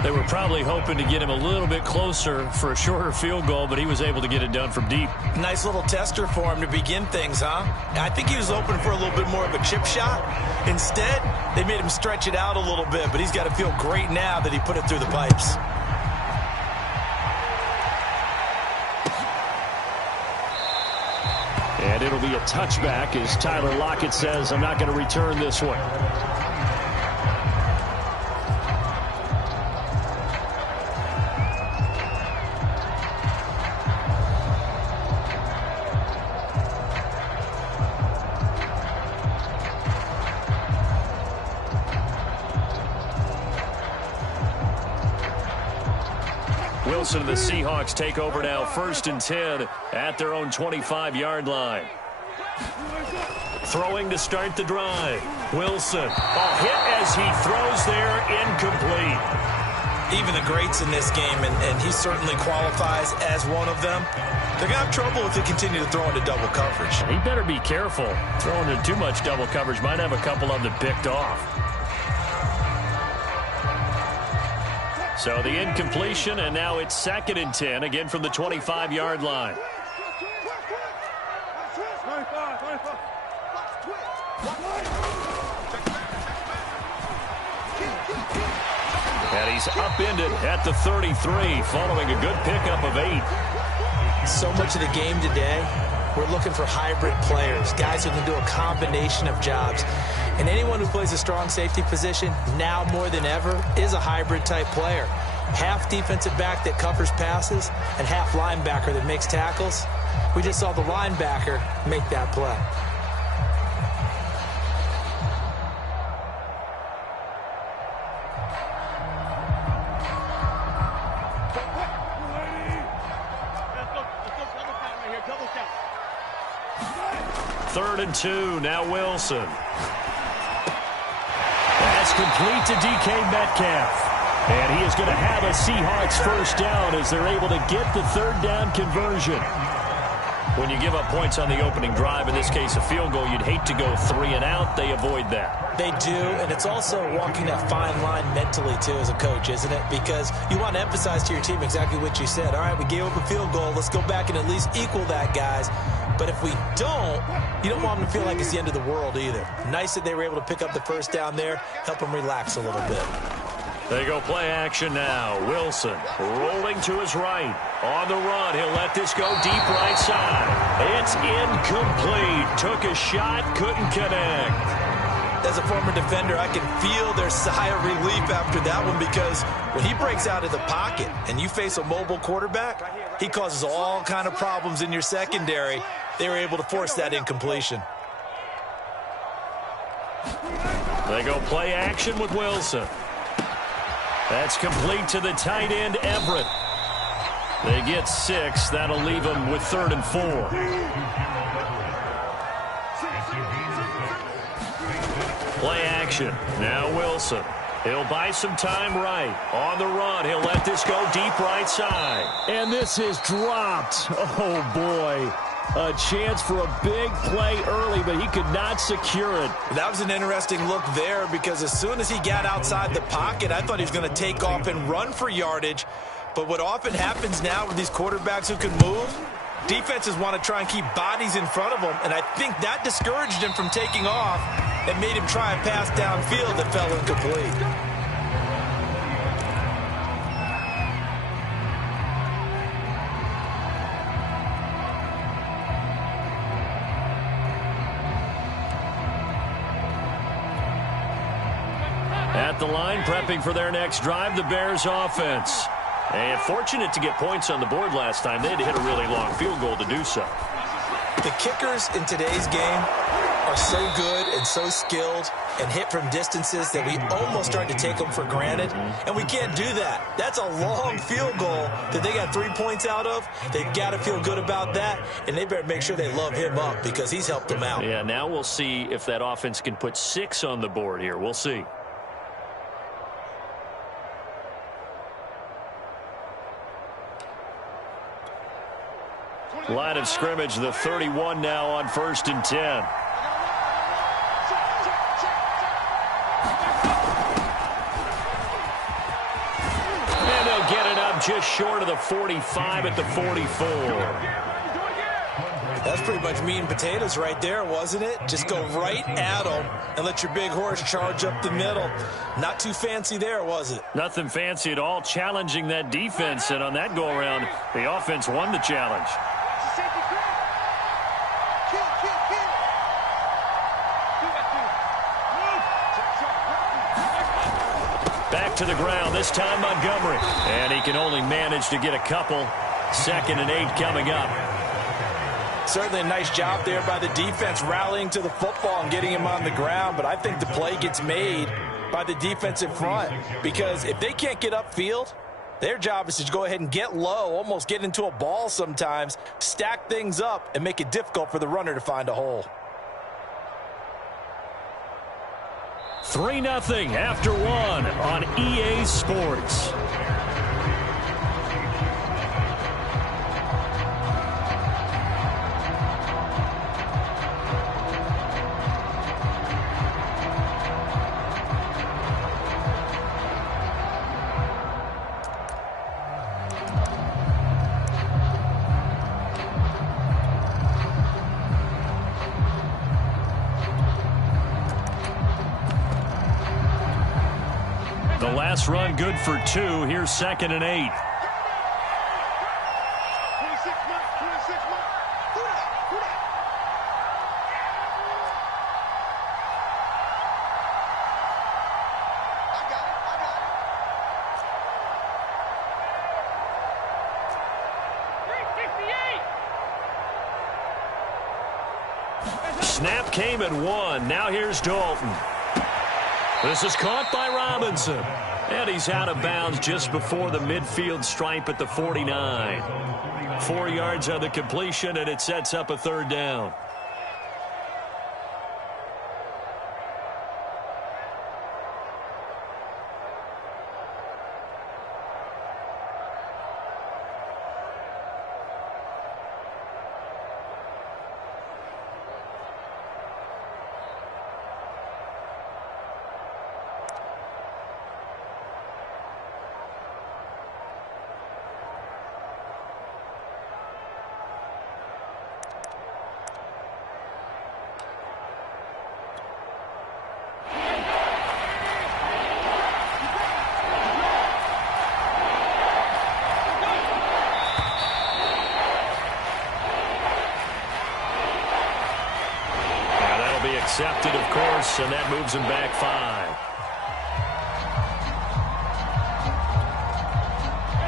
They were probably hoping to get him a little bit closer for a shorter field goal, but he was able to get it done from deep. Nice little tester for him to begin things, huh? I think he was hoping for a little bit more of a chip shot. Instead, they made him stretch it out a little bit, but he's got to feel great now that he put it through the pipes. And it'll be a touchback as Tyler Lockett says, I'm not going to return this one. Wilson and the Seahawks take over now, 1st and 10 at their own 25-yard line. Throwing to start the drive. Wilson, a hit as he throws there, incomplete. Even the greats in this game, and he certainly qualifies as one of them, they're going to have trouble if they continue to throw into double coverage. He better be careful. Throwing into too much double coverage might have a couple of them picked off. So the incompletion, and now it's 2nd and 10, again from the 25-yard line. And he's upended at the 33, following a good pickup of 8. So much of the game today, we're looking for hybrid players, guys who can do a combination of jobs. And anyone who plays a strong safety position, now more than ever, is a hybrid-type player. Half defensive back that covers passes and half linebacker that makes tackles. We just saw the linebacker make that play. Third and 2, now Wilson. That's complete to DK Metcalf. And he is going to have a Seahawks first down as they're able to get the 3rd down conversion. When you give up points on the opening drive, in this case a field goal, you'd hate to go 3 and out. They avoid that. They do, and it's also walking that fine line mentally, too, as a coach, isn't it? Because you want to emphasize to your team exactly what you said. All right, we gave up a field goal. Let's go back and at least equal that, guys. But if we don't, you don't want them to feel like it's the end of the world either. Nice that they were able to pick up the first down there, help them relax a little bit. They go play action now. Wilson rolling to his right. On the run, he'll let this go deep right side. It's incomplete. Took a shot, couldn't connect. As a former defender, I can feel their sigh of relief after that one, because when he breaks out of the pocket and you face a mobile quarterback, he causes all kind of problems in your secondary. They were able to force that incompletion. They go play action with Wilson. That's complete to the tight end, Everett. They get 6. That'll leave them with 3rd and 4. Play action. Now Wilson. He'll buy some time right. On the run, he'll let this go deep right side. And this is dropped. Oh, boy. A chance for a big play early, but he could not secure it. That was an interesting look there, because as soon as he got outside the pocket, I thought he was going to take off and run for yardage. But what often happens now with these quarterbacks who can move, defenses want to try and keep bodies in front of them, and I think that discouraged him from taking off and made him try and pass downfield that fell incomplete. At the line, prepping for their next drive, the Bears offense. And fortunate to get points on the board last time. They had to hit a really long field goal to do so. The kickers in today's game, are so good and so skilled and hit from distances that we almost start to take them for granted, and we can't do that. That's a long field goal that they got 3 points out of. They've got to feel good about that, and they better make sure they love him up because he's helped them out. Yeah, now we'll see if that offense can put 6 on the board here. We'll see. Line of scrimmage, the 31 now on 1st and 10. And they'll get it up just short of the 45 at the 44. That's pretty much meat and potatoes right there, wasn't it? Just go right at them and let your big horse charge up the middle. Not too fancy there, was it? Nothing fancy at all, challenging that defense. And on that go-around, the offense won the challenge. Back to the ground, this time Montgomery. And he can only manage to get a couple. 2nd and 8 coming up. Certainly a nice job there by the defense rallying to the football and getting him on the ground, but I think the play gets made by the defensive front because if they can't get upfield, their job is to go ahead and get low, almost get into a ball sometimes, stack things up, and make it difficult for the runner to find a hole. 3-0 after 1 on EA Sports. The last run good for 2. Here's 2nd and 8. 26 months. Do that. I got it. 358. Snap came at 1. Now here's Dalton. This is caught by Robinson. And he's out of bounds just before the midfield stripe at the 49. 4 yards on the completion, and it sets up a 3rd down. Accepted, of course, and that moves him back 5.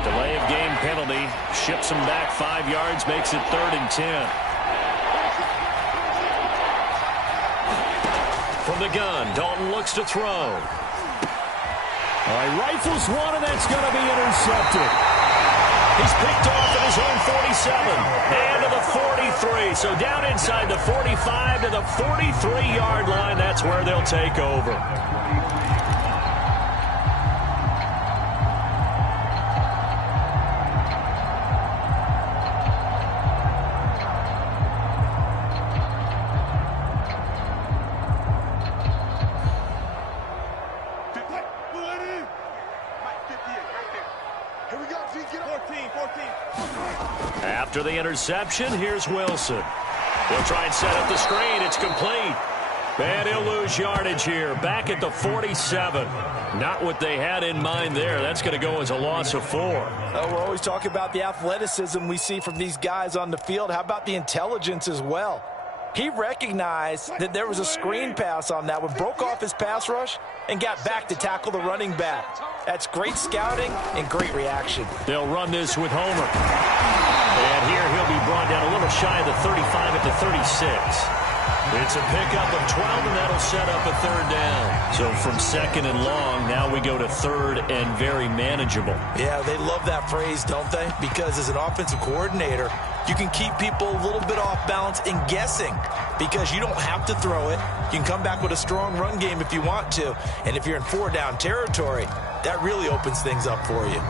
Delay of game penalty ships him back 5 yards, makes it 3rd and 10. From the gun, Dalton looks to throw. All right, rifles one, and that's going to be intercepted. He's picked off at his own 47 and to the 43. So down inside the 45 to the 43-yard line. That's where they'll take over. After the interception, here's Wilson. He'll try and set up the screen. It's complete. And he'll lose yardage here. Back at the 47. Not what they had in mind there. That's going to go as a loss of 4. We're always talking about the athleticism we see from these guys on the field. How about the intelligence as well? He recognized that there was a screen pass on that one, broke off his pass rush, and got back to tackle the running back. That's great scouting and great reaction. They'll run this with Homer. And here he'll be brought down a little shy of the 35 at the 36. It's a pickup of 12, and that'll set up a third down. So from second and long, now we go to third and very manageable. Yeah, they love that phrase, don't they? Because as an offensive coordinator, you can keep people a little bit off balance and guessing because you don't have to throw it. You can come back with a strong run game if you want to. And if you're in four-down territory, that really opens things up for you.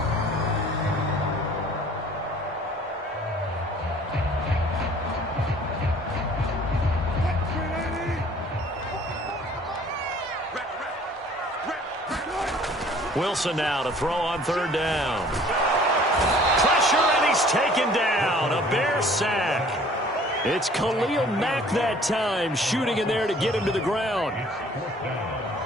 Wilson now to throw on third down. Pressure, and he's taken down. A Bear sack. It's Khalil Mack that time, shooting in there to get him to the ground.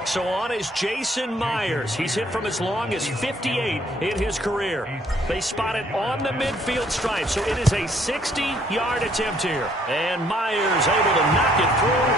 So on is Jason Myers. He's hit from as long as 58 in his career. They spot it on the midfield stripe, so it is a 60-yard attempt here. And Myers able to knock it through,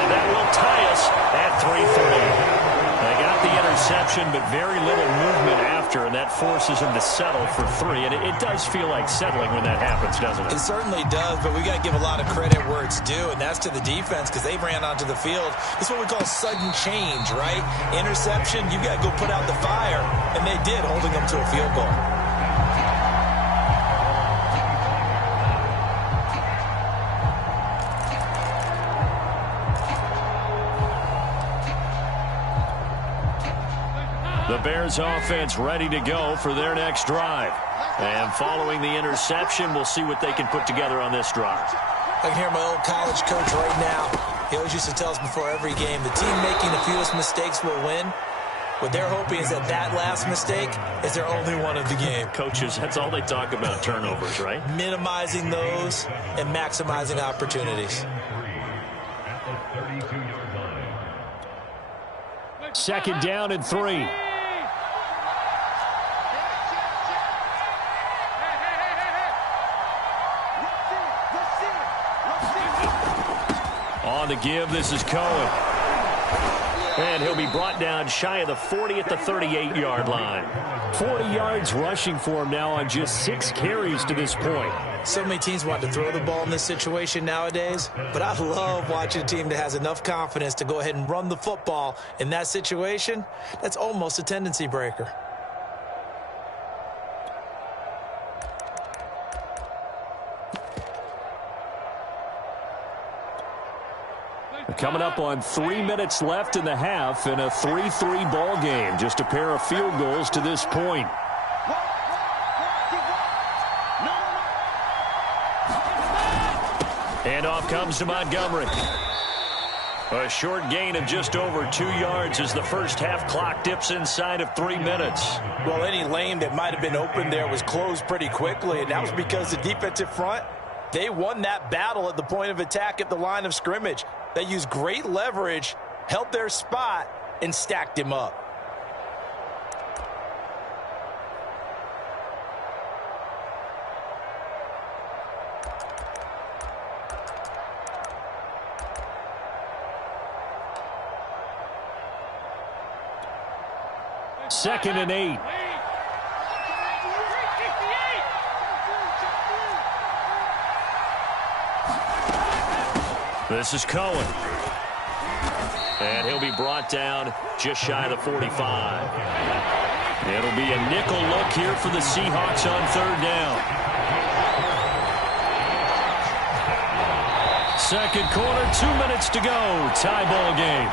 and that will tie us at 3-3. They got the interception, but very little movement after, and that forces him to settle for 3. And it does feel like settling when that happens, doesn't it? It certainly does, but we got to give a lot of credit where it's due, and that's to the defense because they ran onto the field. It's what we call sudden change, right? Interception, you got to go put out the fire, and they did, holding them to a field goal. The Bears offense ready to go for their next drive. And following the interception, we'll see what they can put together on this drive. I can hear my old college coach right now. He always used to tell us before every game, the team making the fewest mistakes will win. What they're hoping is that that last mistake is their only one of the game. Coaches, that's all they talk about, turnovers, right? Minimizing those and maximizing opportunities. Second down and 3. On the give, this is Cohen. And he'll be brought down shy of the 40 at the 38-yard line. 40 yards rushing for him now on just 6 carries to this point. So many teams want to throw the ball in this situation nowadays, but I love watching a team that has enough confidence to go ahead and run the football in that situation. That's almost a tendency breaker. Coming up on 3 minutes left in the half in a 3-3 ball game. Just a pair of field goals to this point. Handoff comes to Montgomery. A short gain of just over 2 yards as the first half clock dips inside of 3 minutes. Well, any lane that might have been open there was closed pretty quickly, and that was because the defensive front, they won that battle at the point of attack at the line of scrimmage. They used great leverage, held their spot, and stacked him up. Second and 8. This is Cohen. And he'll be brought down just shy of the 45. It'll be a nickel look here for the Seahawks on third down. Second quarter, 2 minutes to go. Tie ball game.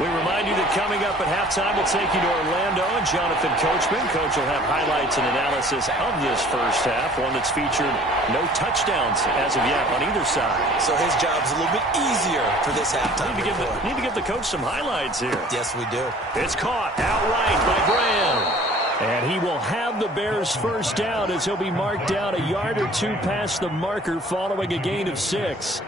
We remind you that coming up at halftime, we'll take you to Orlando and Jonathan Coachman. Coach will have highlights and analysis of this first half, one that's featured no touchdowns as of yet on either side. So his job's a little bit easier for this halftime. Need to give the coach some highlights here. Yes, we do. It's caught outright by Graham. And he will have the Bears first down as he'll be marked down a yard or two past the marker following a gain of 6.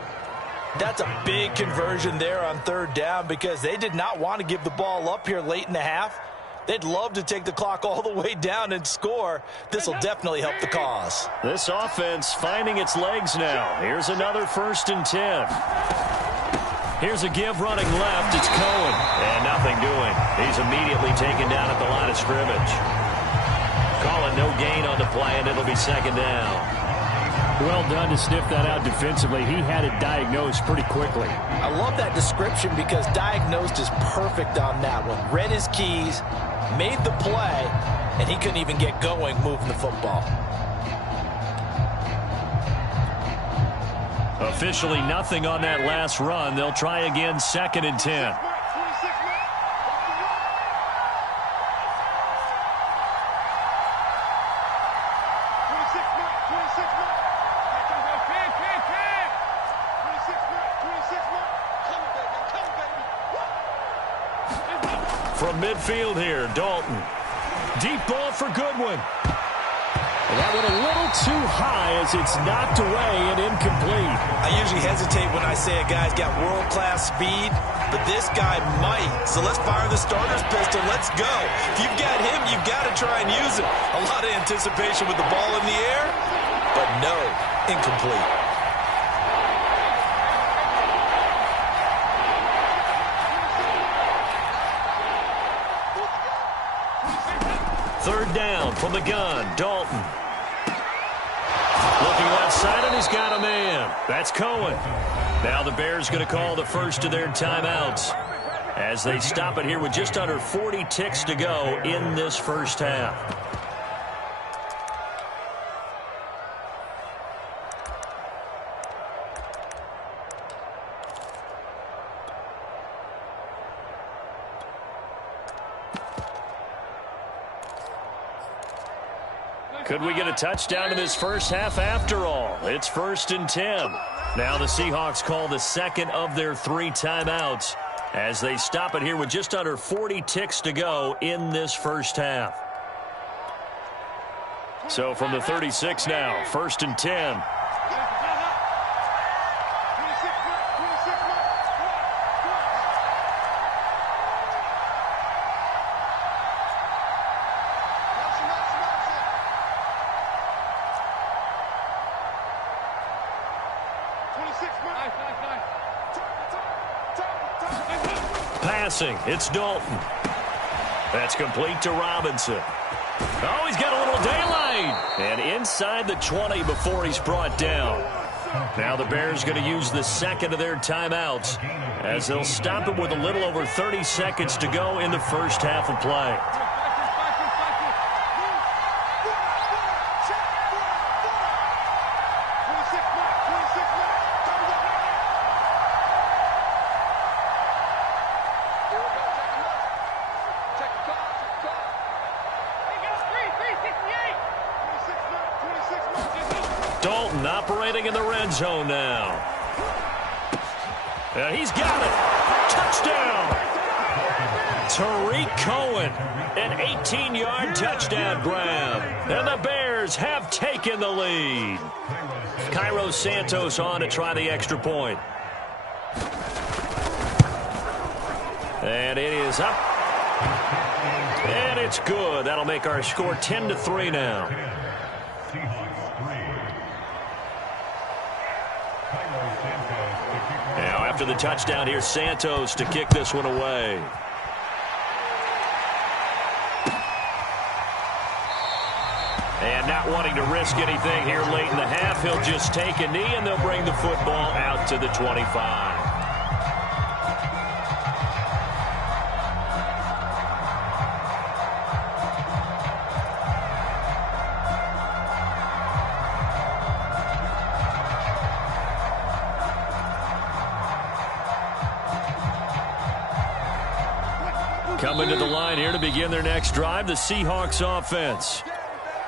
That's a big conversion there on third down because they did not want to give the ball up here late in the half. They'd love to take the clock all the way down and score. This will definitely help the cause. This offense finding its legs now. Here's another 1st and 10. Here's a give running left. It's Cohen. And nothing doing. He's immediately taken down at the line of scrimmage. Calling no gain on the play, and it'll be 2nd down. Well done to sniff that out defensively. He had it diagnosed pretty quickly. I love that description because diagnosed is perfect on that one. Read his keys, made the play, and he couldn't even get going moving the football. Officially nothing on that last run. They'll try again, 2nd and 10. From midfield here, Dalton. Deep ball for Goodwin. That went a little too high as it's knocked away and incomplete. I usually hesitate when I say a guy's got world-class speed, but this guy might. So let's fire the starter's pistol. Let's go. If you've got him, you've got to try and use him. A lot of anticipation with the ball in the air, but no, incomplete. Third down from the gun, Dalton. Looking left side, and he's got a man. That's Cohen. Now the Bears going to call the first of their timeouts as they stop it here with just under 40 ticks to go in this first half. Could we get a touchdown in this first half after all? It's 1st and 10. Now the Seahawks call the second of their 3 timeouts as they stop it here with just under 40 ticks to go in this first half. So from the 36 now, 1st and 10. Passing, it's Dalton. That's complete to Robinson. Oh, he's got a little daylight. And inside the 20 before he's brought down. Now the Bears going to use the second of their timeouts as they'll stop it with a little over 30 seconds to go in the first half of play. Dalton operating in the red zone now. And he's got it. Touchdown. Tariq Cohen, an 18-yard touchdown grab. And the Bears have taken the lead. Cairo Santos on to try the extra point. And it is up. And it's good. That'll make our score 10-3 now. Now after the touchdown, here's Santos to kick this one away. And not wanting to risk anything here late in the half, he'll just take a knee and they'll bring the football out to the 25. Coming to the line here to begin their next drive, the Seahawks offense.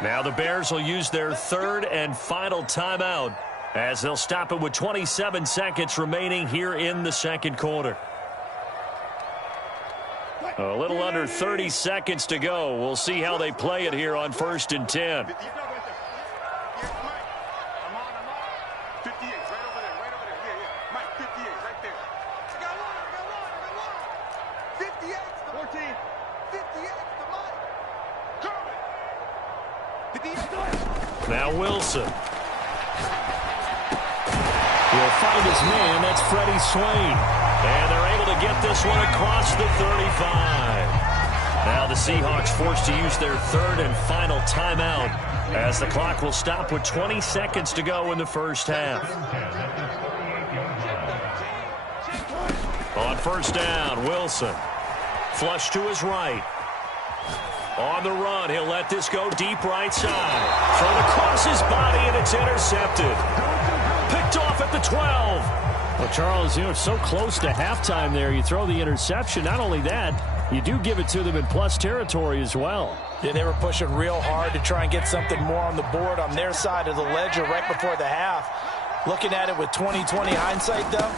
Now the Bears will use their third and final timeout as they'll stop it with 27 seconds remaining here in the second quarter. A little under 30 seconds to go. We'll see how they play it here on 1st and 10. Now Wilson. He'll find his man. That's Freddie Swain. And they're able to get this one across the 35. Now the Seahawks forced to use their third and final timeout as the clock will stop with 20 seconds to go in the first half. On first down, Wilson. Flush to his right. On the run, he'll let this go deep right side. Thrown across his body, and it's intercepted. Picked off at the 12. Well, Charles, it's so close to halftime there. You throw the interception. Not only that, you do give it to them in plus territory as well. Yeah, they were pushing real hard to try and get something more on the board on their side of the ledger right before the half. Looking at it with 20/20 hindsight, though,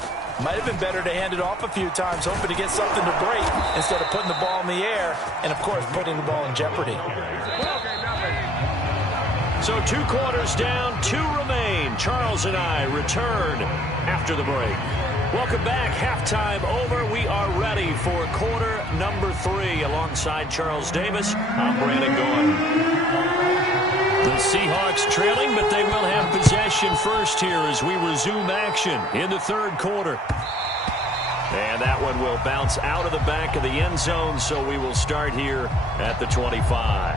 might have been better to hand it off a few times, hoping to get something to break instead of putting the ball in the air and, of course, putting the ball in jeopardy. So 2 quarters down, 2 remain. Charles and I return after the break. Welcome back. Halftime over. We are ready for quarter number 3. Alongside Charles Davis, I'm Brandon Gordon. The Seahawks trailing, but they will have possession first here as we resume action in the third quarter. And that one will bounce out of the back of the end zone, so we will start here at the 25.